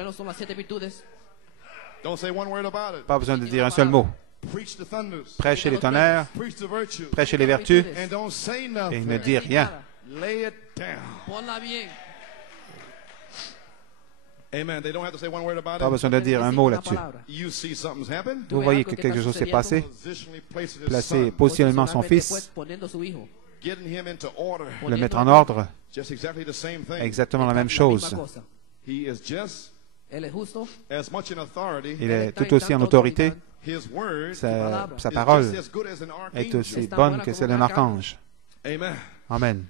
Don't say one word about it. Pas besoin de dire un seul mot. Preach the thunders. Prêchez les tonnerres, Preach the virtues. prêchez les vertus And don't say et nothing. ne dis rien. Lay it down. Amen. They don't have to say one word about Pas it. besoin de dire un mot là-dessus. You see something's happened. Vous voyez que quelque chose s'est passé. Positionally place his Placer son. positionnellement son fils, Getting him into order. le mettre en ordre, Just exactly the same thing. exactement la même chose. He is just Él es justo, as much in authority Il est tout aussi en autorité His word sa is parole just as good as an est archangel. aussi bonne que celle d'un archange. Amen. Amen.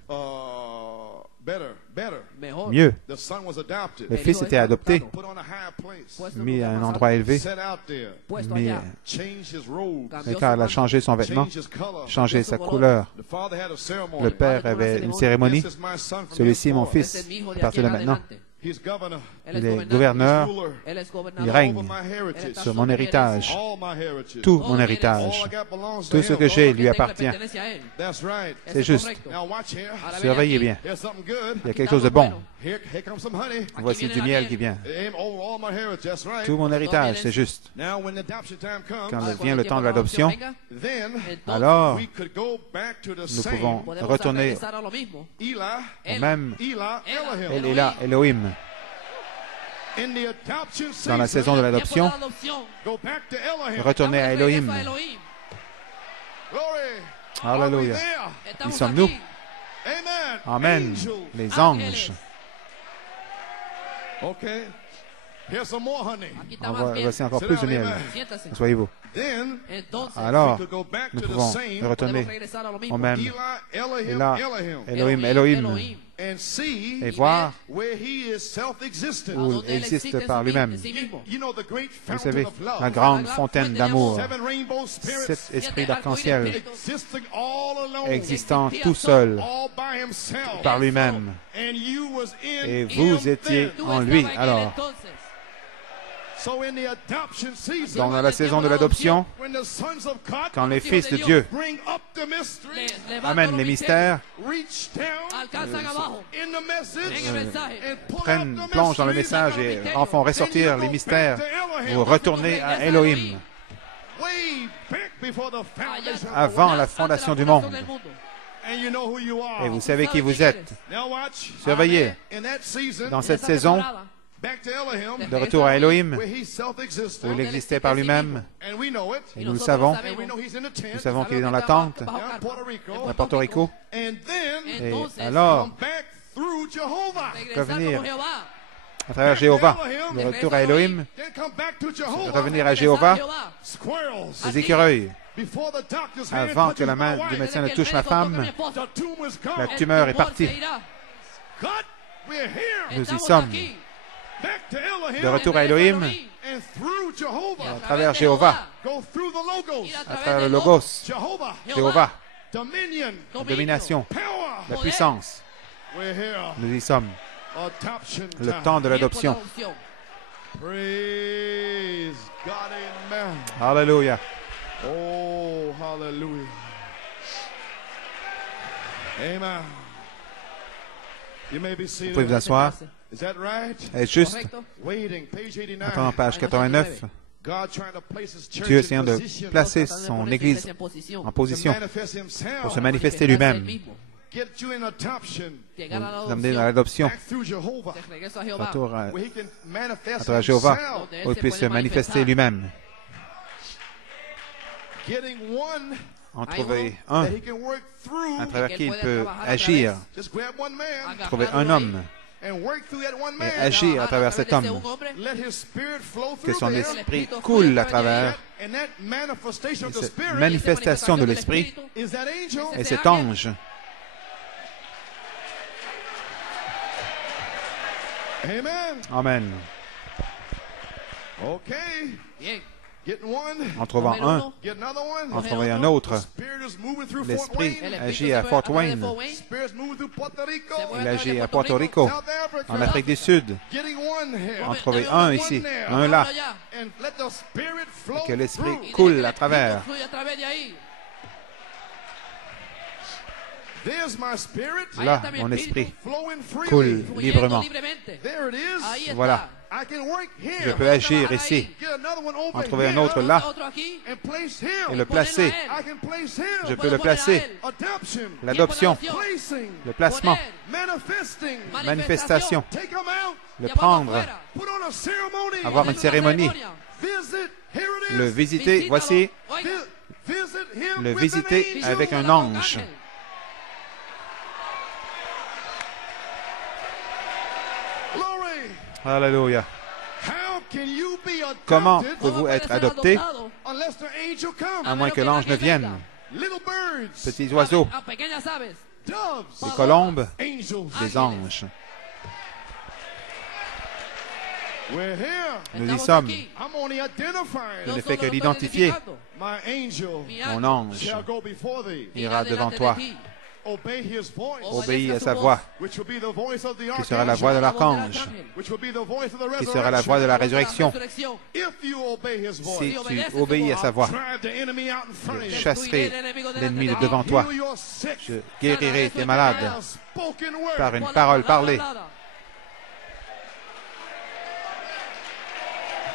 Better. Mejor. Mieux, The son was adopted, le Fils était adopté, put on a high place, Puesto en mis à un lugar más endroit élevé, set out there, puesto mis, allá. changed his robe, Cambió car su il a manto. changé son vêtement, changed his color. changé sa couleur. The father had a ceremony. Le Père avait une cérémonie. This is my son from Celui-ci, mon henceforth. fils, Este es mi hijo à de partir aquí de en maintenant, adelante. He's governor. Él il es est He's gouverneur, ruler. Él es il gobernador. règne Over my heritage. sur mon héritage, All my heritage. tout Todo mon mi héritage. All I got belongs to Tout ce him. que j'ai Todo lo lui que tengo appartient. pertenece a él. That's right. Eso C'est es juste. correcto. Now watch here. Ahora ven Surveillez aquí. bien. Here's something good. Il y a quelque chose de bon. Here comes some honey. Voici viene du la miel miel. qui vient. All my heritage. That's right. Tout mon héritage, c'est juste. Now when the adoption time comes, Quand Ahora, vient cuando le temps de llega la adopción, l'adoption, venga, then entonces alors we could go back to the nous same pouvons podemos retourner regresar a lo mismo. Eli, au même Elohim. Elah, Elohim. In the adoption Dans la season, saison de Tiempo de l'adoption, la adopción. go back to Elohim. retourner à Estamos de regreso Elohim. a Elohim. Glory. Alléluia. Are we there? Estamos sommes nous. aquí. Amen. Amen. Angels. Les Ángeles. anges. Okay. Here's some more honey. Aquí está más miel. Voici encore plus de miel. Siéntase. Soyez-vous. Then Entonces, Alors, we could go back nous to the pouvons same retourner podemos regresar a lo mismo. au même Eli, Elohim, Elah, Elohim, Elohim, Elohim, and see et voir where he is self-existent. où donde il él existe existe par en lui-même. sí mismo. You know the great Vous fountain savez, of love. la grande fontaine d'amour, Seven rainbow spirits 7 esprits d'arc-en-ciel existing all alone, existant tout seul all by himself. par lui-même. And you was in Et him vous étiez then. en lui. Alors, So in the adoption season, dans la saison de l'adoption, when the sons of God quand les fils de Dieu bring up the mystery, amènent les mystères, reach down Alcanzan abajo in the message, en el mensaje. and pull prennent, out the plongent dans le mystery, message et mystère. en font ressortir les mystères. Vous retournez à Elohim, way back before the foundation of the avant world. la fondation du monde. And you know who you are. Et vous savez qui vous êtes. Now watch. Surveillez. In that season, Dans cette saison, back to Elohim, de retour à Elohim, where he self-existed, où il existait par lui-même, and we know it. et nous le savons. And we know he's in the tent. Nous savons qu'il est dans la tente down in Puerto Rico. à Porto Rico. And then Et alors, come back through Jehovah. revenir à travers Jéhovah, de retour à Elohim, Then come back to Jehovah. revenir à Jéhovah, Squirrels. les écureuils. Before the doctor's hand Avant que touches la main my du wife, médecin ne touche ma femme, the tumor is gone. la tumeur est partie. God, we're here. Nous y sommes. Back to Elohim. De retour à Elohim, And through Jehovah. à travers Jéhovah, Go through the logos. à travers le Logos, Jehovah. Jéhovah, Dominion. la domination, Power. la puissance. We're here. Nous y sommes. Adoption Le time. temps de l'adoption. Praise God. Amen. Alléluia. Oh, hallelujah. Amen. You may be seated. Vous pouvez vous asseoir. Is that right? Est-ce juste? Waiting, page 89. Attendons page 89. God trying to place his church Dieu in essayant de position placer son Église en to position manifest himself. pour se manifester lui-même, Get you in adoption. vous amener dans l'adoption, Back through Jehovah. retour à Where he can manifest travers Jéhovah, himself. où il puisse se manifester lui-même. Getting one En trouver un that he can work through. à travers qui il peut agir, Just grab one man trouver un homme and work through that one man. et agir à travers cet homme, Let his spirit flow que through son there. esprit coule à travers. And that manifestation of Et the cette spirit manifestation de l'esprit is that angel. et cet ange. Amen. Amen. Okay. Bien. Getting one. En trouvant un, Get another one. en trouvant un autre, Spirit is moving through Fort l'esprit Wayne. agit à Fort Wayne, Spirit is moving through Puerto Rico. il agit à Porto Rico, South Africa. en Afrique du Sud. Getting one here. En trouver un ici, un là, And let the spirit flow et que l'esprit through. coule à travers. There's my spirit. Là, mon esprit Flowing freely. coule librement. There it is. Voilà, I can work here. je peux agir ici, Get another one over en trouver un here autre là, and place him. et le placer. I can place him. Je peux le placer. Adoption. L'adoption, Placing. le placement, Manifesting. manifestation, Take him out. le prendre, Put on a ceremony. avoir une cérémonie, Visit. Here it is. le visiter, voici, Visit him le with visiter an angel. avec un ange. Glory. Alléluia. How can you be Comment adopted pouvez-vous puede être ser adopté adoptado unless the angel à comes? moins que l'ange ne vienne? Little birds, Petits oiseaux, a pequeñas aves, doves, des colombes, angels. des anges. We're here. Nous y Estamos sommes. aquí. I'm only identifying Je ne Yo fais solo que lo estoy l'identifier. identificando. my angel Mi Mon ángel ange shall go before thee. ira devant delante de toi. ti. Obey his voice, Obéis à sa voix, which will be the voice of the qui sera la voix de archangel, l'archange, which will be the voice of the qui sera la voix de resurrection. la résurrection. Résurrección. If you obey his Si voice, tu obéis à sa voix, drive the enemy out in front of je you. chasserai l'ennemi de I'll devant toi. heal your sick Je guérirai tes malades by a spoken word. par une parole parlée.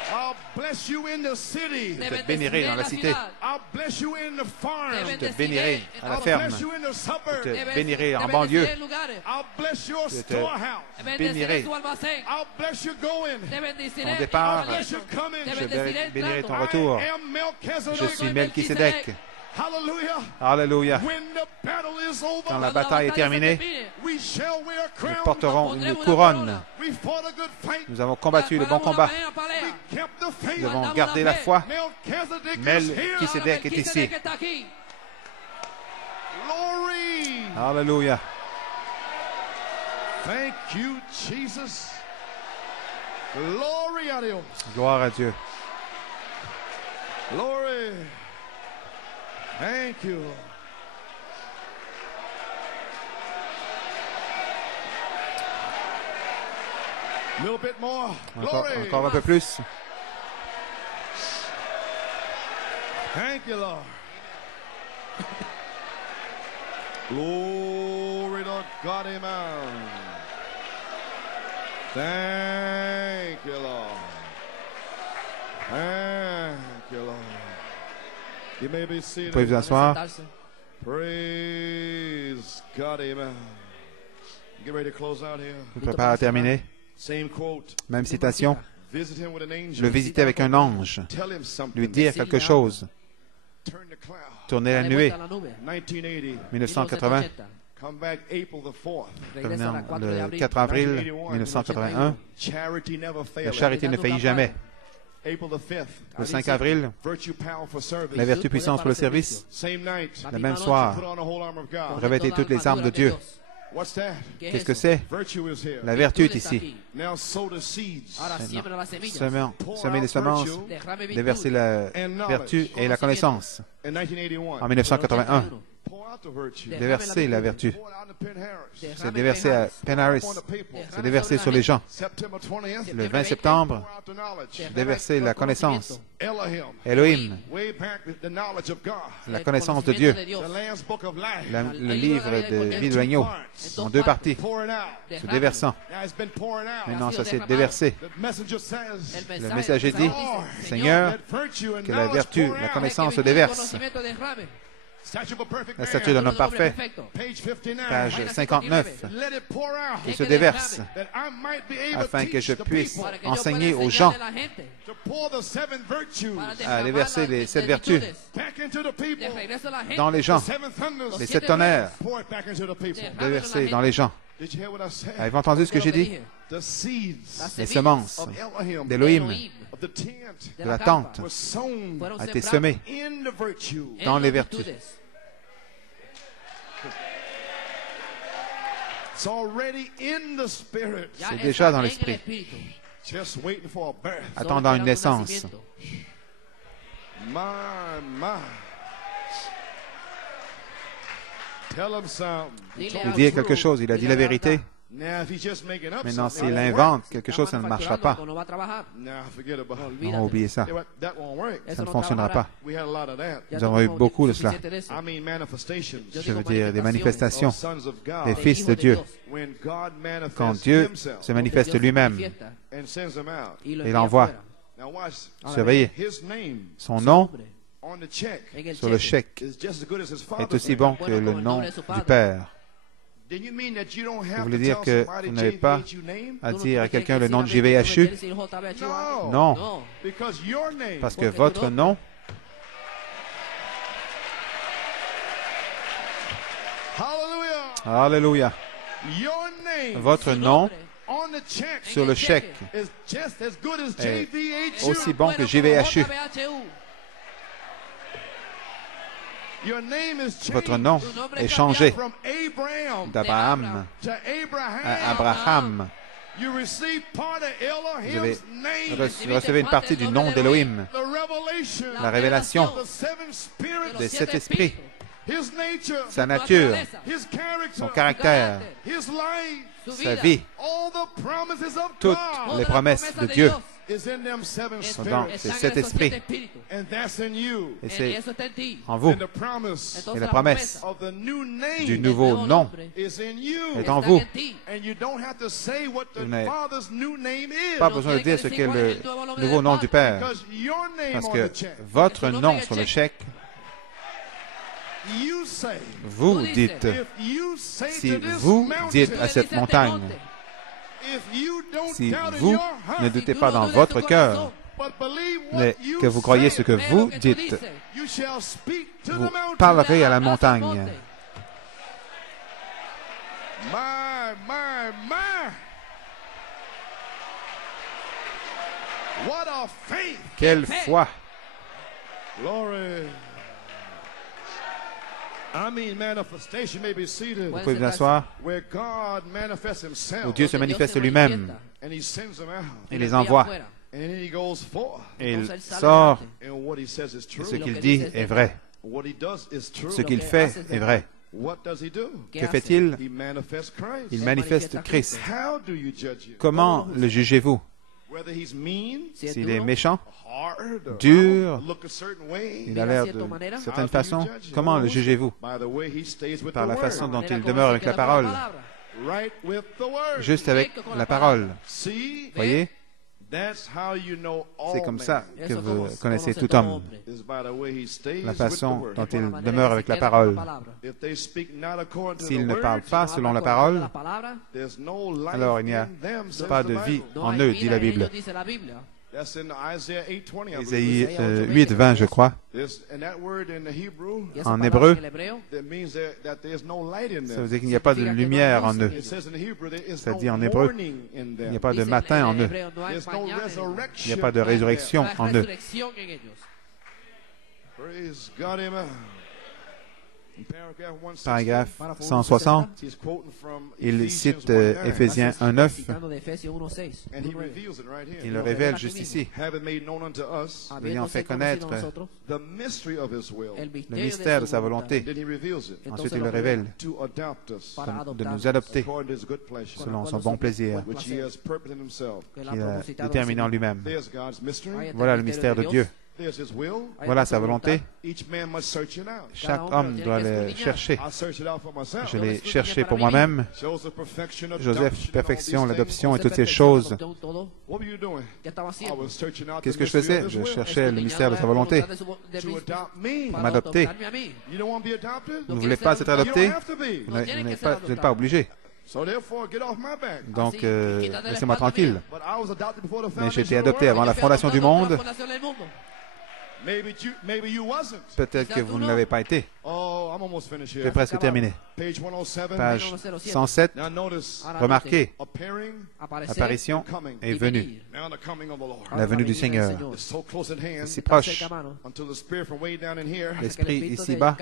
I'll bless you in the city. Je te bénirai dans la cité. I'll bless you in the farm. Je te bénirai à la I'll ferme. bless you in the Je suburbs. te bénirai en banlieue. I'll bless your Je te storehouse. bénirai I'll bless you going. ton I'll départ. bless you coming. Je bénirai ton retour. I am Melchizedek. Je suis Melchisédek. Hallelujah. Alléluia. When the battle is Quand la over, bataille est terminée, we shall wear a nous crown. porterons une couronne. We fought a good fight. Nous avons combattu le bon combat. We kept the faith. Nous avons gardé la foi. Melchizedek is Melchisédek here. est ici. Glory. Alléluia. Thank you, Jesus. Glory a Dios. Gloire à Dieu. Glory. Thank you. A little bit more. Glory. Encore un peu plus. Thank you, Lord. Glory to God, amen. Thank you, Lord. Thank you, Lord. You may be Vous pouvez seated. vous asseoir. Praise God, amen. Get ready to close out here. Je me prépare à terminer. Same quote. Même citation. Visit him with an angel. Le visiter avec un ange. Tell him something. Lui dire quelque chose. Turn the cloud. Tourner la nuée. 1980. 1980. Come back April the 4th. Revenant le 4 avril 1981. Charity never La failed. charité ne faillit jamais. April the 5th. Le 5 avril, Virtue power for service. la vertu puissance pour le service. Same night. Le même soir, Put on the whole armor of God. revêtez toutes les armes de Dieu. What's that? Qu'est-ce que c'est? Virtue is here. La vertu est ici. Now sow the seeds. Semer les semences, déverser la vertu et la connaissance. In 1981. En 1981, Pour out the virtue. déverser la vertu. Pour out the Penn Harris. C'est déversé à Penn Harris. On the people. C'est déversé sur les gens. September 20th. Le 20 septembre, Pour out the knowledge. déverser la connaissance. Elohim. Elohim, Way back the knowledge of God. la connaissance de Dieu. The Lamb's Book of Life. Le livre de vie de l'agneau, en deux parties, Pour it out. se déversant. Now it's been pouring out. Maintenant, ça s'est déversé. The messenger says, Le messager dit, Seigneur, let virtue and que la knowledge vertu, pour la out. connaissance se déverse. Statue of a perfect La man. statue d'un homme parfait, Page 59. page 59, Let it pour out. il se déverse That I might be able afin to que je teach the puisse people enseigner aux gens to pour the seven virtues à déverser les 7 vertus back into the people. dans les gens, Seven thunders. les 7 tonnerres Pour it back into the people. déversés dans les gens. Did you hear what I said? Avez-vous entendu ce que j'ai dit? The seeds Les semences of Elohim, d'Élohim, of the tent, de la tente, were sown a été semé in the virtue. dans les vertus. It's already in the spirit. C'est déjà dans l'esprit, Just waiting for a birth. attendant une naissance. My. Tell him something. Il dit quelque chose, il a dit la vérité. Now, if he's just making up Maintenant, something, s'il it won't invente quelque chose, ça ne marchera pas. work. Nah, forget about it. Non, oubliez ça. That won't work. Ça ne fonctionnera pas. We had a lot of that. Nous avons eu beaucoup de cela. I mean manifestations. Je veux dire des manifestations Of sons of God. des fils de Dieu. When God manifests Quand Dieu himself se manifeste lui-même and sends them out. et l'envoie, Now watch. surveillez. His name Son nom on the check sur le chèque is just as good as his est father's aussi name. bon que le nom du Père. Then you mean that you don't have Vous voulez to dire tell que somebody vous n'avez pas JVHU name? à dire à quelqu'un le nom de JVHU? No. Non, Because your name. parce que votre nom, Hallelujah. alléluia, Your name votre nom on the check sur le chèque is just as good as est JVHU. aussi bon que JVHU. Your name is changed Votre nom est changé from Abraham d'Abraham to Abraham. à Abraham. You receive part of Vous avez Elohim's name. recevez une partie du nom d'Élohim, The revelation. la révélation The seven spirits. des sept esprits, His nature. sa nature, His character. son caractère, His life. sa vie, All the promises of toutes God les promesses de Dieu is in them seven sont dans spirits. ces sept esprits. And that's in you. Et c'est en vous. And the promise Et la promesse of the new name du nouveau nom is in you. est en vous. And you don't have to say what the Vous n'avez Father's new name is. pas besoin de dire ce qu'est le nouveau nom du Père, Because your name parce on que the check. votre nom sur le chèque, You say, vous dites, if you say si to this vous dites mountain, à cette montagne, if you don't si doubt in vous your heart, ne doutez pas dans votre cœur, but believe what mais you que vous croyez ce que say, vous dites, you shall speak to vous the mountain. parlerez à la montagne. My. What a faith. Quelle foi! Glory. I mean, manifestation may be seated Vous pouvez vous asseoir, where God manifests où himself Dieu se manifeste lui-même and he sends them out et les envoie. and then he goes forth Et il sort, and what he says is et true. ce qu'il dit est vrai. What he does is true. Ce qu'il fait est vrai. What does he do? Que fait-il? He manifests Christ. Il manifeste Christ. How do you judge him? Comment le jugez-vous? Whether he's mean, S'il est méchant, hard, or dur, look a certain way, il a l'air de certaines façons, comment le jugez-vous? by the way he stays with Par the la word. façon dont il demeure avec la parole, Right with the word. juste avec la parole. See, Voyez? that's how you know all C'est comme ça men que vous connaissez tout homme, is by the way he stays la with the façon word. dont il demeure avec la parole. If they speak not according to the S'ils ne word, parlent pas selon la parole, there's no life alors il n'y a in them, says pas the de Bible. vie en eux, dit la Bible. That's in Isaiah 8:20. I believe. Ésaïe 8, 20, je crois. And that word in the Hebrew, En hébreu, that means that there's no light in ça veut them. dire qu'il n'y a pas de lumière en eux. It says in the Hebrew there is Ça no dit en hébreu, morning in Il them. n'y a pas de matin en eux. There's no resurrection. Il n'y a pas de résurrection en eux. Praise God, amen. In Paragraphe 160, he's quoting from il Ephesians cite 1:9. Éphésiens 1.9. And he reveals it right here. Il le révèle juste ici, Having made known unto us ayant fait connaître the mystery of his will. le mystère de sa volonté. Then he reveals it Ensuite, il le révèle to adopt us de nous adopter according to his good pleasure, selon son bon plaisir which he has purposed in himself. qu'il a déterminé en lui-même. There's God's mystery. Voilà le mystère de Dieu. There's his will. Voilà sa volonté. Each man must search it out. Chaque homme doit le chercher. I search it out for myself. Je l'ai cherché pour moi-même. Joseph, perfection, Joseph, adoption, perfection, all these l'adoption et things. toutes ces choses. What were you doing? I was searching out Qu'est-ce the que je mystery faisais? of his Je will. cherchais le mystère de sa volonté. To adopt me. Pour m'adopter. You don't want to be adopted? Vous ne voulez pas être You adopté? don't have to be. Vous n'êtes pas obligé. So therefore, get off my back. Donc, laissez-moi tranquille. But I was adopted before the Mais j'ai foundation été of the adopté world. avant la fondation du monde. Maybe you wasn't. Peut-être que vous ne l'avez pas été. Oh, I'm almost finished Je here. vais presque terminer. Page 107. Page 107. Now notice, Remarquez, appearing, apparition est venue. now the coming of the Lord. La venue du Seigneur. It's so close at hand Si proche. until the spirit from way down in here, L'esprit ici-bas,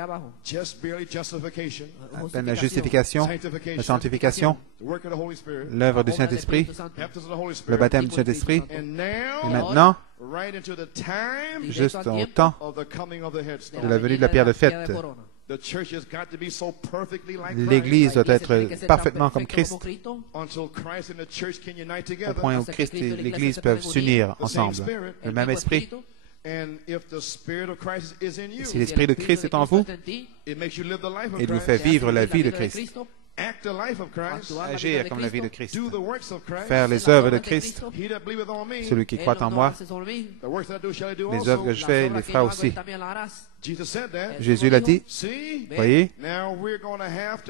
just barely justification, à peine la justification, la sanctification, the work of the Holy Spirit, l'œuvre du Saint-Esprit, baptism of the Holy le Spirit, baptême du Saint-Esprit. and Et now, maintenant, right into the time juste au temps of the coming of the headstone. de la venue de la pierre de fête, The church has got to be so perfectly like l'Église Christ doit être parfaitement comme Christ, until Christ and the church can unite au together. point où Christ et l'Église peuvent s'unir ensemble. Le même esprit. And if the spirit of Christ is in you, Si l'esprit de Christ est en vous, it makes you live the life of il vous Christ, fait vivre la vie de Christ, act the life of Christ, agir comme la vie de Christ, do the works of Christ. faire les œuvres de Christ. He that believeth on me, Celui qui croit en moi, the works that I do shall I do les also. œuvres que je fais, il les fera aussi. Jesus said that. Jésus l'a dit. See, Voyez, now we're going to have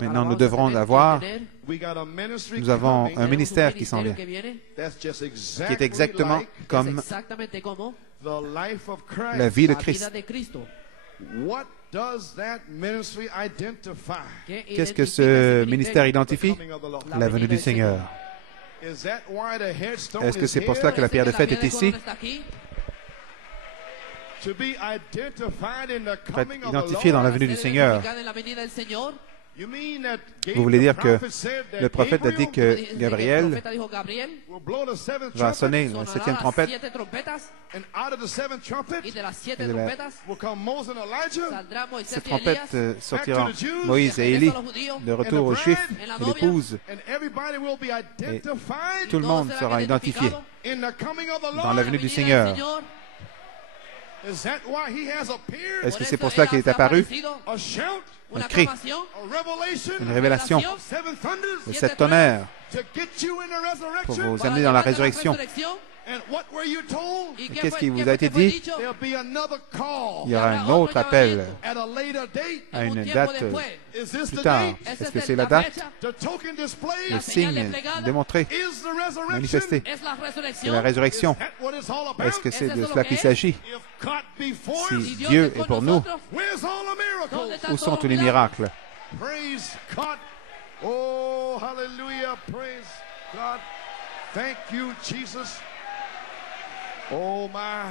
maintenant nous devrons avoir, we got a ministry nous avons coming un ministère qui s'en vient, that's just qui exactly est exactement like comme the life of Christ. la vie de Christ. What does that ministry identify? Qu'est-ce que ce ministère identifie? Coming of the Lord. La venue du Seigneur. Is that why the headstone Est-ce que is c'est pour here? cela que la pierre de ¿Es fête que est la ici? corona está aquí? To be identified in the Pour être coming of the identifié dans la Lord? venue du Ser Seigneur. identificada en la venida del Señor. You mean that Vous voulez dire que prophet said that le prophète a dit Gabriel que El Gabriel profeta dijo, Gabriel will blow the seventh va trumpet, sonner la sonará septième las trompette 7 trompetas and out of the seventh trumpet y de las 7 Et de la- trompetas will come Moses and Elijah saldrá Moisés Cette y Elías trompette sortira Back to the Jews. Moïse et regreso Élie a los judíos de retour aux Juifs en la et novia. l'épouse. and everybody will be identified Tout le monde Todos sera serán identifié identificados in the coming of the dans Lord. la venue du venida Seigneur. del Señor. Is that why he has appeared? Est-ce que Por c'est eso pour cela él qu'il est ha apparu? aparecido, A shout, una Un cri. aclamación, a revelation, Une révélation, seven thunders de sept tonnerres to get you in the pour resurrection. vous para amener dans la llevarte a résurrection. And what were you told? ¿Y Qu'est-ce fue- qui vous qué a fue été que fue dit? dicho? There'll be another call Il y aura un autre appel at a later date. à Un une tiempo date después. Is this plus the tard. date? Esa Est-ce que es c'est la la date? fecha. The token displayed Le La señal signe desplegada démontré, is the resurrection. manifesté. Es la C'est la resurrección. résurrection. Is that what it's all about? Est-ce que c'est Est-ce de lo cela que qu'il es? s'agit? If God be for Si us, Si Dieu es est con pour nous, nosotros, where's all the miracles? ¿dónde están où todos sont los tous les milagros? miracles? Praise God. Oh, hallelujah. Praise God. Thank you, Jesus. Oh, my.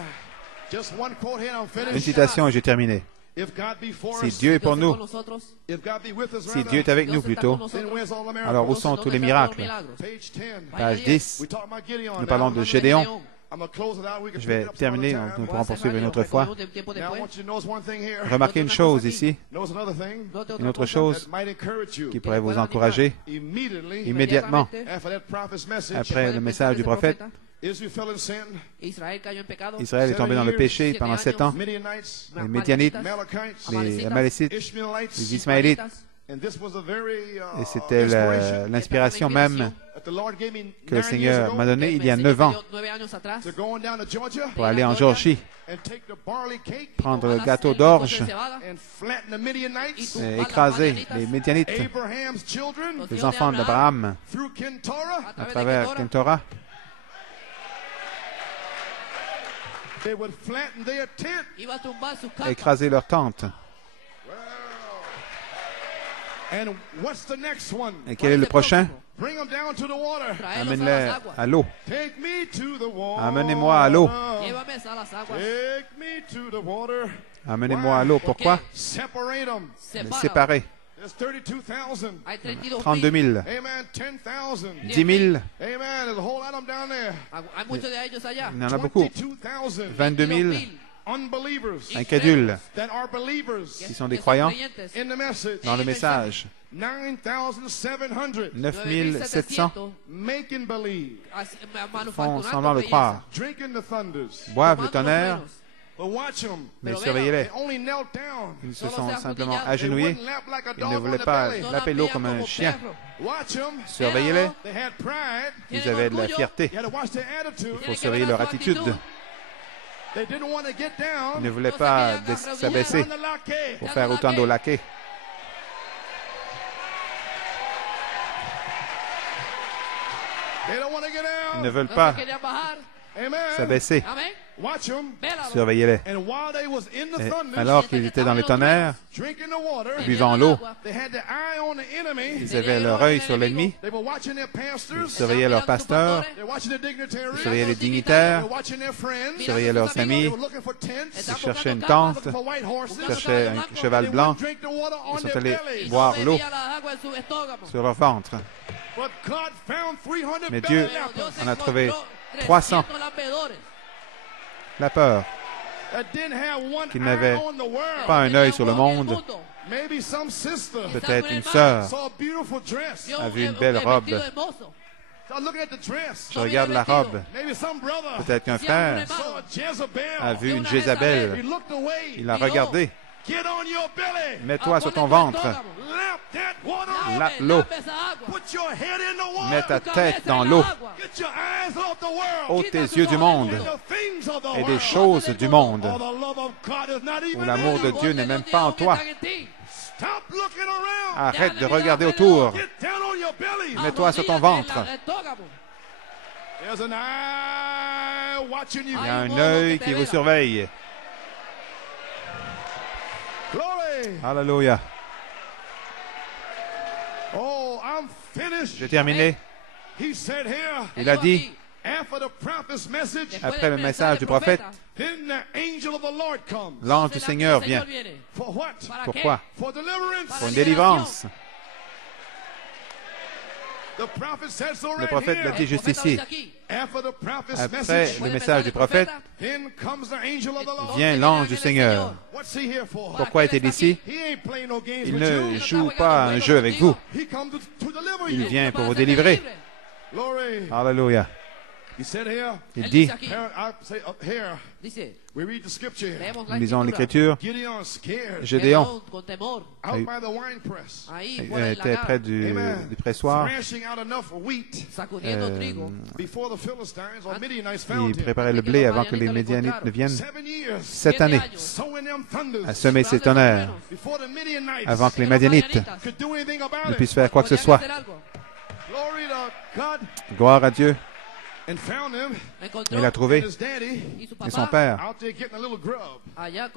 Just one quote here and I'm Une finished. citation et j'ai terminé. If God be for Si us, Dieu est pour Dios es nous, con nosotros, if God be with us, si rather, Dieu est avec Dios nous está plutôt, con then nosotros. where's all the miracles? alors où sont ¿Dónde tous les están todos los miracles? milagros? Page 10. Page 10, We talk about Gideon. nous parlons Now, de Gédéon. I'm gonna close it out. We can Je pick vais it up some other terminer, time. nous Voy a pourrons poursuivre une cerrar, autre fois. recogemos de tiempo Now, I después. want you to notice one thing here. Remarquez une chose ici, Notice another thing Note otra une autre cosa. chose that might encourage you. qui pourrait vous pueda encourager Immediately immédiatement after that prophet's message, après le message du prophète. Israel fell in sin. Israël cayó en pecado. Israël est tombé dans le péché pendant 7 ans. Midianites, Les Médianites, Amalekites, les Amalécites, Ishmaelites, les Ismaélites. and this was a very Et c'était inspiration l'inspiration même that the Lord gave me que le 9 years Seigneur ago m'a donnée il y a El 9 ans Señor dio 9 años atrás. to go on down to Georgia pour aller en Géorgie, and take the barley cake prendre le Ojalá gâteau el d'orge de cebada and flatten the Midianites, y et écraser les Médianites, Abraham's children, les enfants d'Abraham, through Kentorah. a à través de travers Ketora. Kentora. They would flatten their tent. Iba a tumbar sus carpas. Écraser leur tente. And what's the next one? Et quel est le prochain? Bring them down to the water. Traerlos a Amène-les las aguas. à l'eau. Take me to the water. Amenez-moi à l'eau. Llévame a las aguas. Take me to the water. Amenez-moi à l'eau. Pourquoi? Separate them. Les Separa. séparer. There's 32,000. Hay 32 32 000, Amen. 10,000. 10 000, Amen. There's a whole lot of them down there. Hay muchos de ellos allá. il y en a beaucoup. 22,000 22 000 unbelievers incrédules that are believers qui sont des croyants in the message. dans le message. 9,700 9 700 making believe, font semblant de croire, drinking the thunders. boivent le tonnerre, But watch them. mais surveillez-les. They only knelt down. Ils se Solo sont se simplement arrodillaron. They agenouillés. wouldn't lap like a Ils dog ne on voulaient the pas belly. laper l'eau comme un chien. Watch them. Surveillez-les. They had pride. Ils avaient de la fierté. You had to watch their attitude. Il faut surveiller leur attitude. They didn't want to get down. Ils ne voulaient pas s'abaisser On the laquais. pour faire autant d'eau laquée. They don't want to get Ils down. ne veulent pas Amen. s'abaisser. Amén. Watch them. Surveillez-les. And while they was in the Et thunder, alors qu'ils étaient dans les tonnerres, drinking the water, buvant l'eau, they had their eye on the enemy. ils avaient leur œil sur l'ennemi, They were watching their ils pastors. surveillaient leurs pasteurs, They're watching the dignitaries. ils surveillaient les They're dignitaires, watching their friends. ils surveillaient leurs They amis, were looking for tents. ils cherchaient une tente, Looking for white horses. ils cherchaient un cheval They blanc, wouldn't drink the water on ils sont their allés bellies. boire l'eau sur leur ventre. But God found 300 Mais Dieu belly lappers en a trouvé 300. La peur, that didn't have one qui eye n'avaient on the world. pas un œil sur le monde. Maybe some sister Peut-être une sœur saw a beautiful dress. a vu une belle robe. So looking at the dress. Je regarde la robe. Maybe some brother Peut-être qu'un frère saw a Jezebel. a vu une He Jézabel. looked away. Il a regardé. Get on your belly. Mets-toi sur ton ventre. Lap that water. L'eau. Put your head in the water. Mets ta tête dans l'eau. Get your eyes off the world. Ôte tes yeux du monde And the things of the et des world. choses du monde, Oh, the love of God is not even où l'amour in de you. Dieu n'est même pas en toi. Stop looking around. Arrête de regarder autour. Get down on your belly. Mets-toi sur ton ventre. There's an eye watching you. Il y a un œil qui vous surveille. Glory. Alléluia. Oh, I'm finished. J'ai terminé. He said here, Il a dit, after the prophet's message, après le message du prophète, then the angel of the Lord comes. l'ange du Seigneur vient. For what? Pourquoi? For deliverance. Pour une délivrance. The prophet said so Le right prophète here. l'a dit juste ici. After the prophet's Après message, le message du prophète, then comes the angel of the Lord. vient l'ange du Seigneur. What's he here for? Pourquoi est-il ici? He ain't playing no games Il with ne you. joue pas un jeu avec vous. He comes to deliver Il you. vient pour vous délivrer. Glory. Alléluia. He said here, Il dit, here, I say up here, Dice, we read the scripture here. leemos nous la lisons escritura. l'Écriture, Gideon scared Gédéon Con temor, out Oui. by the wine press, ahí fuera del était près lagar, du pressoir. thrashing out enough wheat sacudiendo trigo. before the Philistines or Midianites Il found him. préparait le blé avant que les Médianites ne viennent. 7 years 7 années sowing them thunders à semer ses tonnerres before the Midianites avant que les Médianites could do anything ne about it. puissent faire quoi que ce soit. Glory to God. Gloire à Dieu. And found him Encontró Il a and trouvé his daddy y su et son papá père out there getting a little grub allá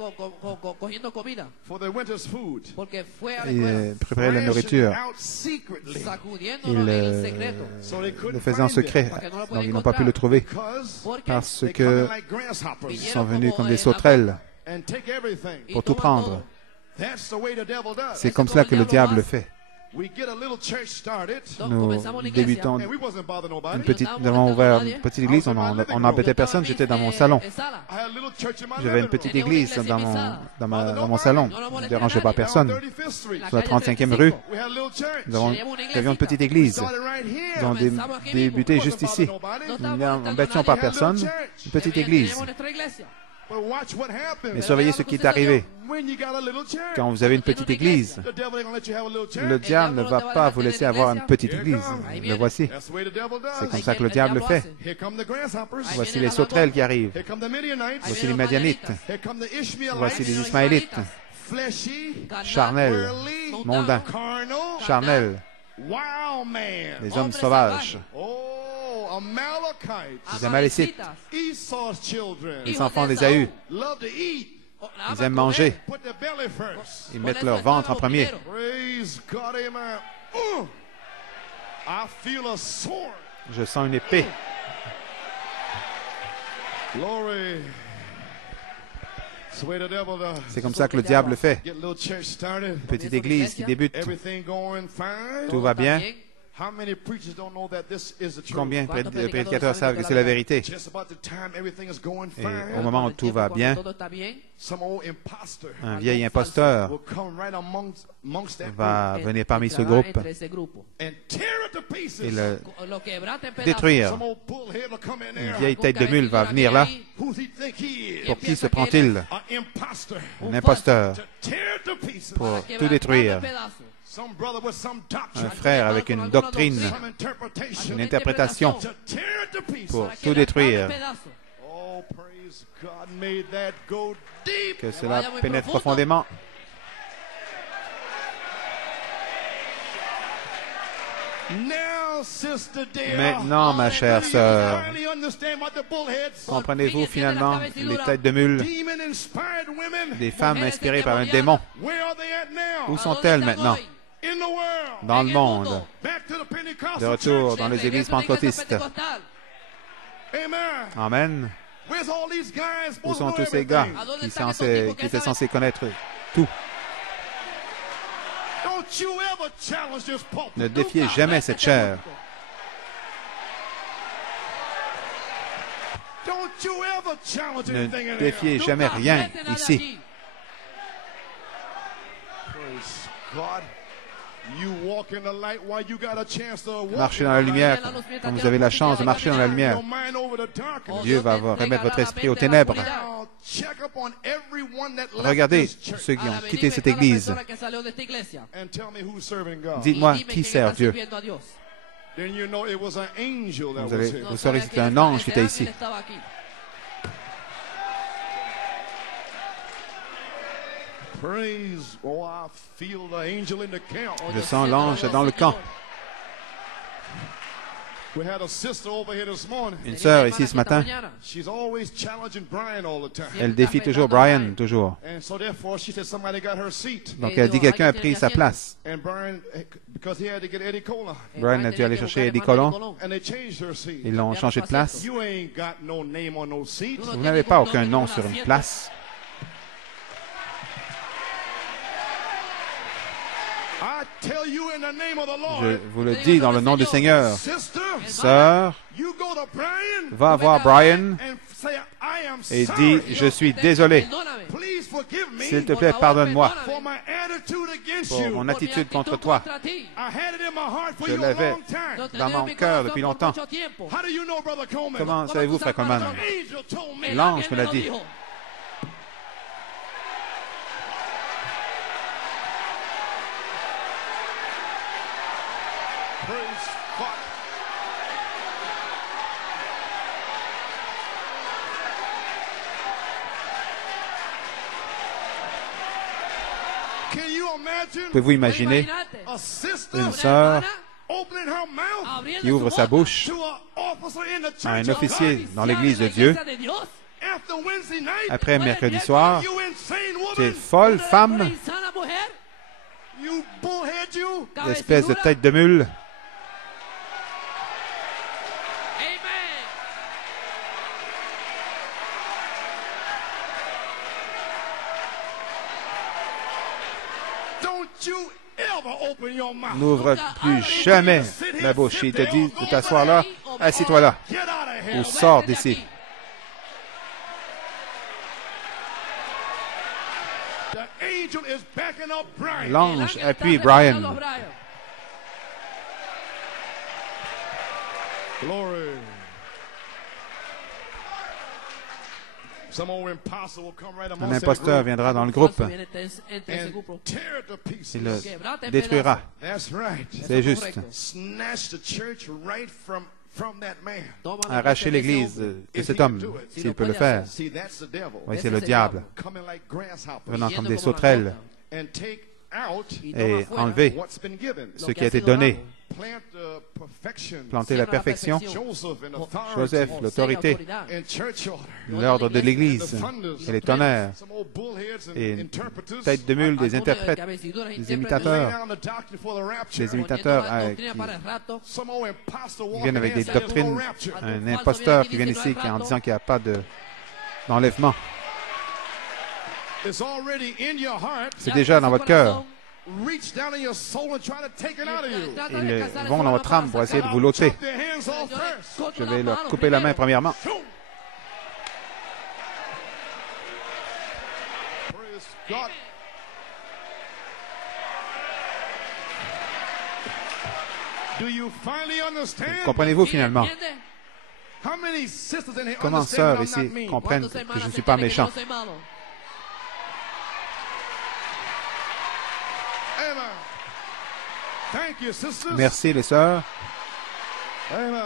cogiendo comida for their winter's food. porque fue a la et escuela préparait la Thrashing it nourriture. out secretly sacudiéndolo Il, en secreto so they le couldn't faisait en find him secret, donc ils n'ont pas pu le trouver because porque parce they que come in like grasshoppers ils sont venus comme des sauterelles and take everything. y pour tout toman prendre. todo. That's the way the devil does. C'est comme cela que le diable fait. We get a little church started Donc, Nous comenzamos la iglesia. débutons and we wasn't bothering nobody. nous avons ouvert une petite église, on n'embêtait personne, j'étais dans mon salon. I had a little church in my J'avais une living petite room. église dans mon salon. Je ne dérangeais pas personne. Down 35th Street. Sur la 35e rue, We had a little church. nous avions une petite église. Started right here. Nous avons débuté juste ici. Nous n'embêtions pas personne. Une petite église. Teníamos nuestra iglesia. But watch what happens. Mais surveillez ce qui est arrivé. When you got a little church, Quand vous avez une petite église, the devil ain't gonna let you have a little church. le diable ne va pas vous laisser avoir une petite église. Le voici. That's the way the devil does. C'est comme ça que le diable fait. Here come the grasshoppers. Voici les sauterelles qui arrivent. Here come the Midianites. Voici les Madianites. Here come the Ishmaelites. Voici les Ismaélites. Fleshy, Charnels, worldly, mondains, carnal, charnels, wild man. les hommes sauvages, Oh, Amalekites. les Amalécites, Esau's children. les enfants d'Ésaü. Love to eat. Ils aiment manger. Put their belly first. Ils mettent leur ventre en premier. Praise God, amen. I feel a sword. Je sens une épée. Glory. It's the way the devil does. C'est comme ça que le diable fait. Get a little church started. Une petite église qui débute. Everything going fine. Tout va bien. How many preachers don't know that this is the truth? Combien de prédicateurs savent que c'est la vérité? Just about the time everything is going Et fine. au moment où tout va bien, Todo está bien. Some old imposter un vieil imposteur will come right amongst that va group venir parmi ce Entrará groupe entre ese grupo. and tear it to pieces. et le Lo quebrante en pedazos. détruire. Some old bullhead will come in Une there. vieille tête de mule va venir là. Who's he think he is? Pour qui se prend-il? An imposter. Un imposteur To tear it to pieces. pour tout détruire. Some brother with some doctrine. Un frère avec une doctrine, Some interpretation. une interprétation To tear it to pieces. pour tout détruire. Oh, praise God. May that go deep. Que cela pénètre profondément. Now, Sister Dale, Maintenant, ma chère do you sœur, finally understand what the bullheads, comprenez-vous finalement les têtes de mule demon-inspired women, des femmes inspirées par un démon? where are they at now? Où sont-elles maintenant? In the world. Dans le monde. Back to the Pentecostal De retour church. dans les églises pentecôtistes. Amen. Amen. Where's all these guys Où supposed sont to know tous ces gars everything? qui étaient censés connaître tout? Don't you ever challenge this pulpit. Ne défiez jamais cette chair. Don't you ever challenge Ne anything in défiez here. jamais rien ici. Praise God. You walk in the light while you got a chance to walk Marchez in dans la the light. lumière quand vous avez la chance de marcher dans la lumière. Your mind over the darkness. Dieu va remettre votre esprit aux ténèbres. Now, check up on everyone that left Regardez this church ceux qui ont quitté cette église. and tell me who's serving God. Dites-moi qui sert Dieu. Then you know it was an angel that Vous, was here. vous saurez que c'était un ange qui était ici. Praise. Oh, I feel the angel in the camp. Je sens l'ange dans le camp. We had a sister over here this morning. Une sœur ici ce matin, She's always challenging Brian all the time. elle défie toujours Brian, toujours. And so therefore she said somebody got her seat. Donc elle dit quelqu'un a pris sa place. And Brian, because he had to get Eddie Cola. Brian a dû aller chercher Eddie Colon. And they changed her seat. Ils l'ont changé de place. You ain't got no name on no seat. Vous n'avez pas aucun nom sur une place. I tell you in the name of the Lord. Je vous le dis dans le nom du Seigneur. Sister, Sœur, you go to Brian va voir Brian and say, I am et sorry. dis, je suis désolé. Please forgive me S'il te plaît, pardonne-moi for my attitude against pour you. mon attitude contre toi. I had it in my heart for Je you a l'avais long time. dans mon cœur depuis longtemps. How do you know, Brother Coleman? Comment savez-vous, frère Coleman? The angel told me. L'ange me l'a dit. Praise God. Can you imagine Pouvez-vous imaginer a sister une sœur opening her mouth qui ouvre sa bouche to an officer in the church à un of officier God? dans l'Église de Dieu After Wednesday night, après mercredi soir? you insane Tu es woman, folle, femme, you bullhead you. espèce de tête de mule. Don't you ever open your mouth. N'ouvre plus jamais la bouche. Il te dit de t'asseoir là, assis-toi là, Get out of here. ou sors d'ici. The angel is backing up Brian. L'ange appuie Brian. Glory. Some old imposter will come right Un amongst that imposteur group viendra dans le groupe and tear it to pieces. et le détruira. That's right. C'est juste. Snatch the church right from that man. Arracher l'Église de cet homme, s'il peut le faire. See, that's the devil. Oui, c'est le diable, Coming like grasshoppers venant comme des sauterelles, and take out et enlever what's been given. ce qui a été donné. Plant perfection. Planter la perfection. Joseph and authority Joseph, l'autorité, and church order. l'ordre de l'Église, et les tonnerres, Some old bullheads and et une interpreters. tête de mule, des interprètes, des Lay imitateurs, down the doctrine for the rapture. des imitateurs Some old imposter qui viennent avec des walking in saying doctrines. no rapture. Un imposteur qui vient ici qui en disant qu'il n'y a pas d'enlèvement. It's already in your heart. C'est déjà dans votre cœur. Reach down in your soul and try to take it out of you. Ils vont dans votre âme pour essayer de vous l'ôter. Chop their hands off first. Je vais leur couper la main premièrement. Praise God. Do you finally understand? Comprenez-vous finalement? How many sisters in here Comment understand sœurs that I'm ici not mean? comprennent que je ne suis pas méchant? Amen. Thank you, sisters. Merci les sœurs. Amen.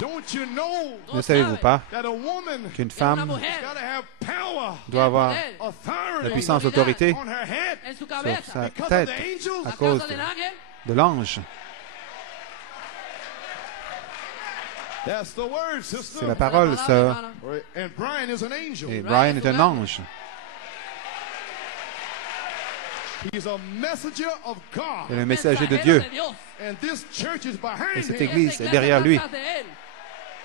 Don't you know Ne savez-vous pas that a woman qu'une femme gotta have power, doit avoir authority la puissance, l'autorité on her head sur sa because of tête the angels? à cause de l'ange? That's the word, sister. C'est la parole, sœur. And Brian is an angel. Et Brian est un ange. He's a messenger of God. Il est le messager de Dieu. And this church is behind Et cette him. église est derrière lui.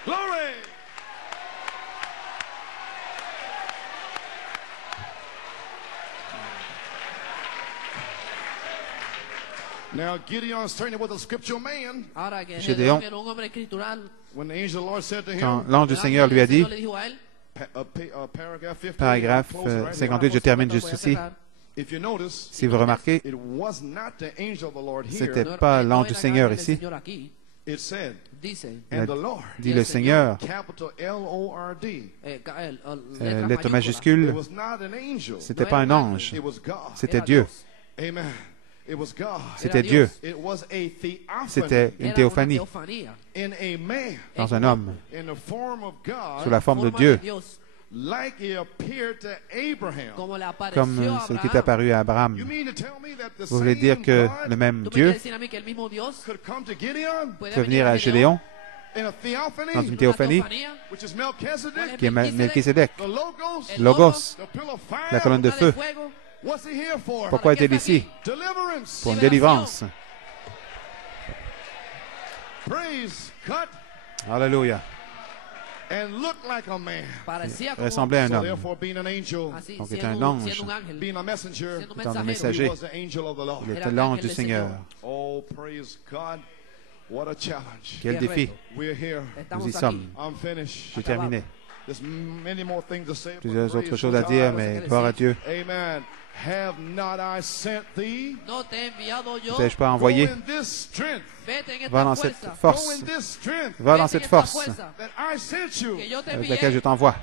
Glory. Now Gideon certainly was a scriptural man. Gédéon, When the angel of the Lord said to quand him, l'ange du Seigneur lui a dit, paragraph 58, paragraphe close right here. 58, je termine juste ici. If you notice, Si vous remarquez, it was not the angel of the Lord ce here. n'était pas l'ange du Seigneur ici. It said, Il and a the Lord, dit le Seigneur, capital L-O-R-D. lettre It majuscule, was not an angel. c'était pas un ange, It was God. c'était Dieu. Amen. It was God. C'était Dieu. It was a theophany C'était une théophanie in a man, dans un homme, in the form of God. sous la forme de Dieu. like he appeared to Abraham. como le apareció comme a ce qui est Abraham. apparu à Abraham. You mean to tell me that the Vous voulez same dire que God le même ¿Tú me Dieu quieres decir a mí que el mismo Dios could come to Gideon puede peut venir à Gedeón Gédéon in a theophany, dans une en una théophanie, teofanía, which is Melchizedek, qui est Melchisédek, the Logos, el Logos, the pillar of fire? la colonne de columna feu. fuego, What's he here for? Pourquoi ¿Para qué est-il está ici? aquí? Deliverance. Pour une Libération. délivrance. Praise God. Alléluia. And look like a man. Parecía como Ressemblait à un So homme. therefore, being an angel, así, Donc, siendo, est un ange. siendo un ángel, being a messenger, siendo un étant un mensajero. he messager, was the angel of the Lord. il Era était un l'ange ángel du del Seigneur. Señor. Oh, praise God. What a challenge. Quel Qué défi. reto. We're here. Estamos Nous y aquí. sommes. I'm finished. J'ai terminé. There's many more things to say. but Plusieurs praise autres choses à God. dire, mais gloire à Dieu. Amen. Have not I sent thee? No te he enviado yo. T'ai-je pas Go envoyé? in this strength. Vete en Va esta dans cette fuerza. Go force. in this strength Va dans Vete en cette esta force fuerza that I sent you. que yo te avec envié. laquelle je t'envoie.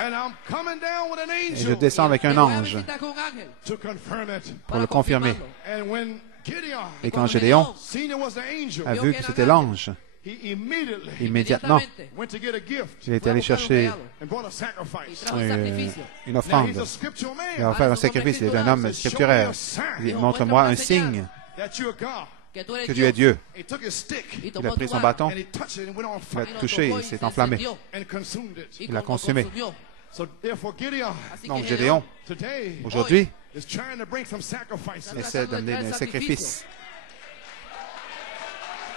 And I'm coming down with an Et je angel descends avec un Te voy a ange visitar con un ángel to confirm it. pour para le confirmer. confirmarlo. And when Gideon Et quand Cuando Gédéon senior was the angel, a vio vu que que era c'était un l'ange, he immediately immédiatement, Inmediatamente went to get a gift il est fue a allé buscar un chercher regalo and brought a y sacrifice. trajo un sacrificio. une Now offrande. he's a scriptural Il va man. faire un sacrifice. Il est un homme scripturaire. Il dit, montre-moi un signe That you're God. Que tú eres que Dieu est Dieu. He took his stick Y Il tomó a pris tu son vara bâton, and he touched it and went on il l'a fire y lo touché, tocó il y s'est se enflammé. encendió and consumed it. y Il l'a lo consumé. consumió. So therefore Gideon Así Donc que Gédéon, today aujourd'hui, is trying to bring some sacrifices essaie d'amener des sacrifices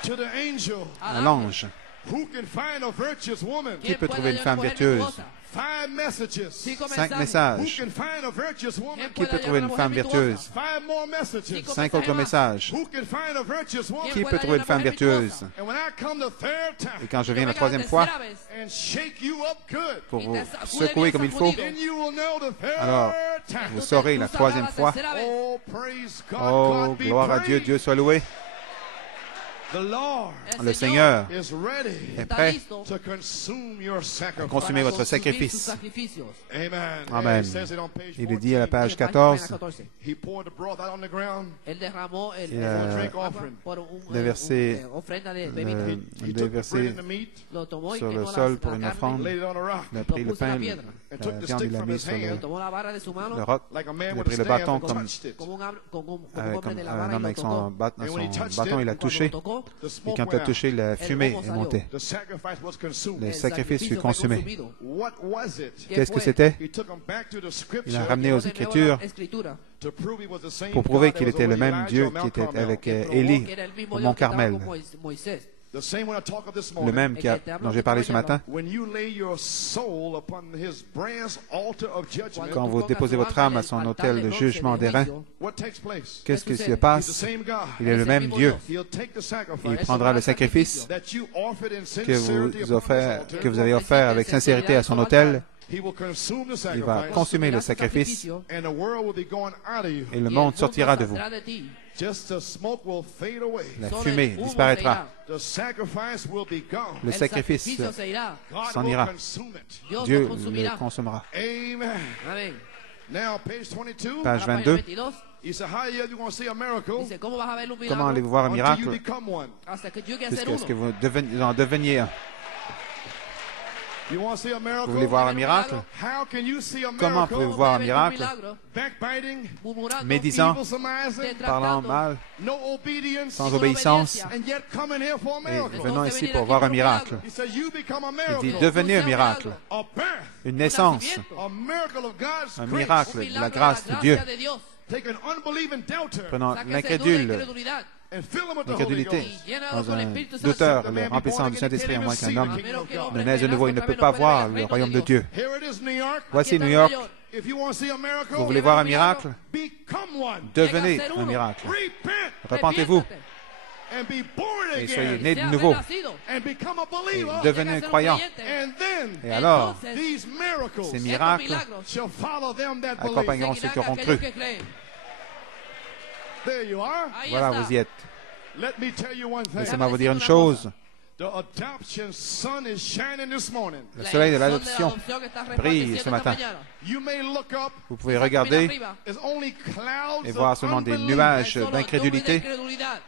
to the angel à l'ange. who can find a virtuous woman. Qui peut puede trouver une hallar femme mujer virtueuse? virtuosa? 5 messages. 5 5 Who messages. can find a virtuous woman? Qui peut trouver une femme virtueuse? 5 more messages. 5 autres messages. Who can find a virtuous woman? Qui peut trouver une femme virtueuse? And when I come the third Et time quand je viens la troisième fois and shake you up good, pour vous secouer comme il faut, then you will know the third alors time. vous saurez la troisième fois. Oh, praise God. Oh, God be gloire à Dieu, praised. Dieu soit loué. The Lord Le Seigneur is ready est prêt to consume your à sacrifice. consommer votre sacrifice. Amen. Amen. It says it on page Il est dit à la 14. page 14, He poured the broth out on the ground. Él derramó el Il a drink offering. por un, déversé, ofrenda de bebida. euh, He took the bread déversé and the meat, Lo tomó y sur le quemó sol la pour une carne, offrande. laid it on a rock, Il a pris le puso en la pain, piedra. and la took the viande, stick il l'a from mis his sur Lo hand, tomó la vara de su mano le roc, like a man il a with pris a le staff bâton and comme, touched it. como un hombre comme de la un vara y homme lo avec tocó. son bâton, il l'a Cuando touché. lo tocó, The Et smoke quand il a went out. touché, la fumée humo est salió. montée. The sacrifice was consumed. Le el sacrifice fut sacrificio fue consumé. consumido. What was it? ¿Qué Qu'est-ce que fue? c'était? He took them back to the Il scripture a ramené aux Llevó de nuevo Écritures la escritura, to prove he was the same pour prouver God that qu'il was était le over même Elijah Dieu on Mount qui était Carmel. avec que probó Élie que era el mismo au Dios mont que estaba Carmel. con Moisés. The same one I talk of this Le morning. même dont j'ai parlé ce matin. When you lay your soul upon his brass altar of judgment, Quand vous déposez votre âme à son autel de jugement d'airain, what takes place? qu'est-ce qui se He's the passe? same God. Il est le même Dieu. He'll take the Il sacrifice prendra le sacrifice that you offered in que sincerity upon his altar. que vous avez offert avec sincérité à son autel. He will consume the Il va sacrifice, consumer le sacrifice and the world will be going out of you. et le monde sortira de vous. Just the smoke will fade away. La fumée disparaîtra. The sacrifice will be gone. Le sacrifice God s'en will ira. consume it. Dieu le consumera. Amen. Amén. Now, page 22. Page Ahora, página 22. 22, He said, how are you going to see a miracle dice, ¿cómo vas a ver un Comment milagro allez-vous voir un until you miracle become one? hasta que llegue a ser jusqu'à ce que uno? vous en deveniez un? You want to see a miracle? Vous voulez voir un miracle? How can you see a Comment miracle? pouvez-vous voir un Ver un miracle? milagro, Backbiting, murmurando, Médisant, evil surmising, parlant detractando, mal, no obedience, sans obéissance, and yet coming here for a et miracle. venant Entonces ici venir pour aquí voir por un un miracle. He said, you become a Il miracle. dit devenez un un miracle, milagro. A birth, une naissance, nacimiento, a miracle of God's un grace. miracle un de la milagro grâce de de Dieu, de Dios. Take an unbelieving doubter prenant Sáquese de una l'incrédule, incredulidad and fill him with the Holy l'incrédulité, Ghost. llénalo dans con el un Espíritu Santo. douteur, le remplissant du Saint-Esprit, à moins qu'un homme Primero ne naisse de nouveau, il ne peut pas voir le royaume de Dieu. Here it is, New York. Voici Aquí está New Nueva York. If you want to see a miracle, Vous voulez voir un miracle? become one. Devenez Llega a ser un uno. miracle. Repent Repentez-vous Arrepiéntate. and be born et soyez again nés de Sea nouveau renacido. and become a et believer. devenez un Llega a ser un croyant. creyente. And then Et alors, Entonces, these miracles ces estos miracles milagros shall follow them that accompagneront believe. ceux qui seguirán auront aquellos cru. que creen. There you are. Ahí Voilà, está. vous y êtes. Let me tell you one thing. Laissez-moi vous dire une chose. The adoption sun is shining this morning. Le La soleil de elección l'adoption que está brille resplandeciendo ce esta matin. mañana. You may look up. Vous pouvez Mira regarder arriba, There's only clouds et voir of seulement des unbelief. nuages hay solo nubes de d'incrédulité. incredulidad.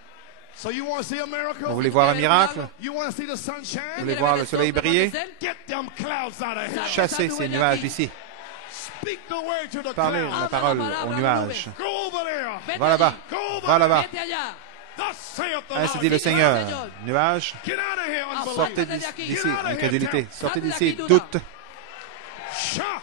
So you want to see a miracle? Vous voulez voir un miracle? You want to see the sun Vous shine? voulez voir le soleil briller? Get them clouds out of here. Chassez ces nuages d'ici. Speak the word to the Parlez clouds. la parole aux nuages. Go over there. Va là-bas. Go over Va là-bas. Vete allá. Thus saith the Ainsi Lord. dit le Seigneur. Nuages, Get out of here, unbelief. sortez d'ici, incrédulité. Sortez d'ici, Duda. doute. Shah.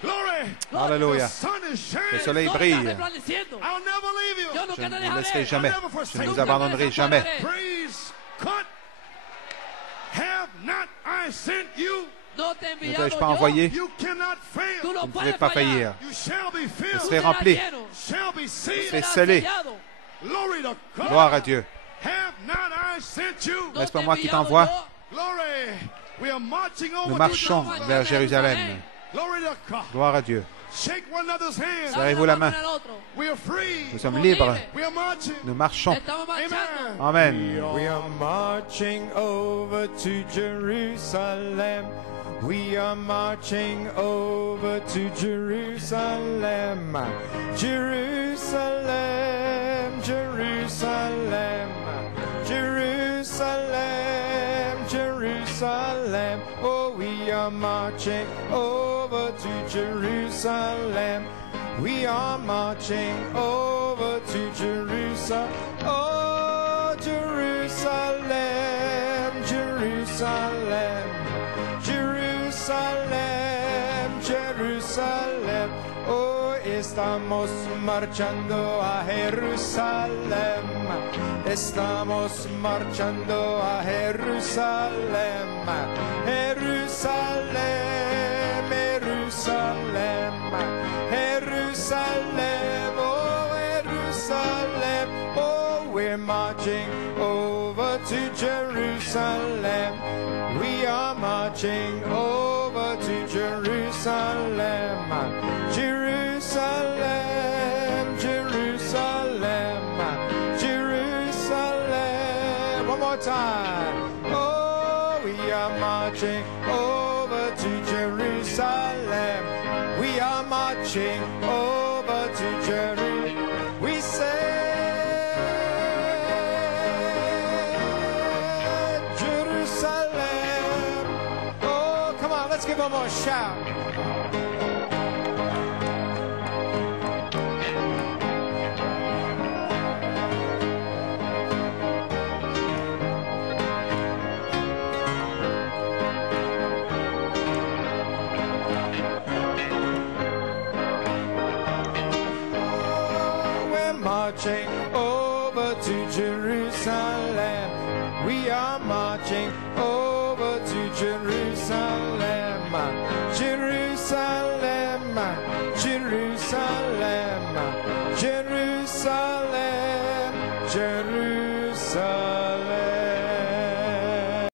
Glory. Alléluia. The sun is shining. Le soleil Sol está brille. resplandeciendo. I'll never leave you. Yo Je nunca te ne vous dejaré. laisserai jamais. Je ne vous Nunca te abandonnerai jamais. desampararé. Praise God. Have not I sent you? No te he Ne enviado t'ai-je pas yo. envoyé? You cannot Tú fail. no Vous ne pouvez puedes pas fallar. faillir. You shall be Vous filled. serez Serás remplis. lleno. Shall be sealed. serez Serás scellés. sellado. Glory to God. Gloire à Dieu. Have not I sent you? No N'est-ce te pas he moi qui enviado t'envoie? yo. Glory. We are marching over Nous to marchons Jerusalem. vers Jérusalem. Glory to God. Gloire à Dieu. Shake one another's hand. Serrez-vous la main. Dale una mano al otro. We are free. Nous sommes libres. We are marching. Nous marchons. Estamos marchando. Amen. Amen. We are marching over to Jerusalem. We are marching over to Jerusalem. Jerusalem, Jerusalem, Jerusalem, Jerusalem. Oh, we are marching over to Jerusalem. We are marching over to Jerusalem. Oh, Jerusalem, Jerusalem, Jerusalem, Jerusalem. Oh, estamos marchando a Jerusalem. Estamos marchando a Jerusalem. Jerusalem, Jerusalem, Jerusalem, oh Jerusalem. Oh, we're marching over to Jerusalem. We are marching over to Jerusalem. Jerusalem, Jerusalem, Jerusalem. One more time. Oh, we are marching over to Jerusalem. We are marching over to Jerusalem. We say, Jerusalem. Oh, come on, let's give one more shout. Marching over to Jerusalem. We are marching over to Jerusalem. Jerusalem, Jerusalem, Jerusalem, Jerusalem.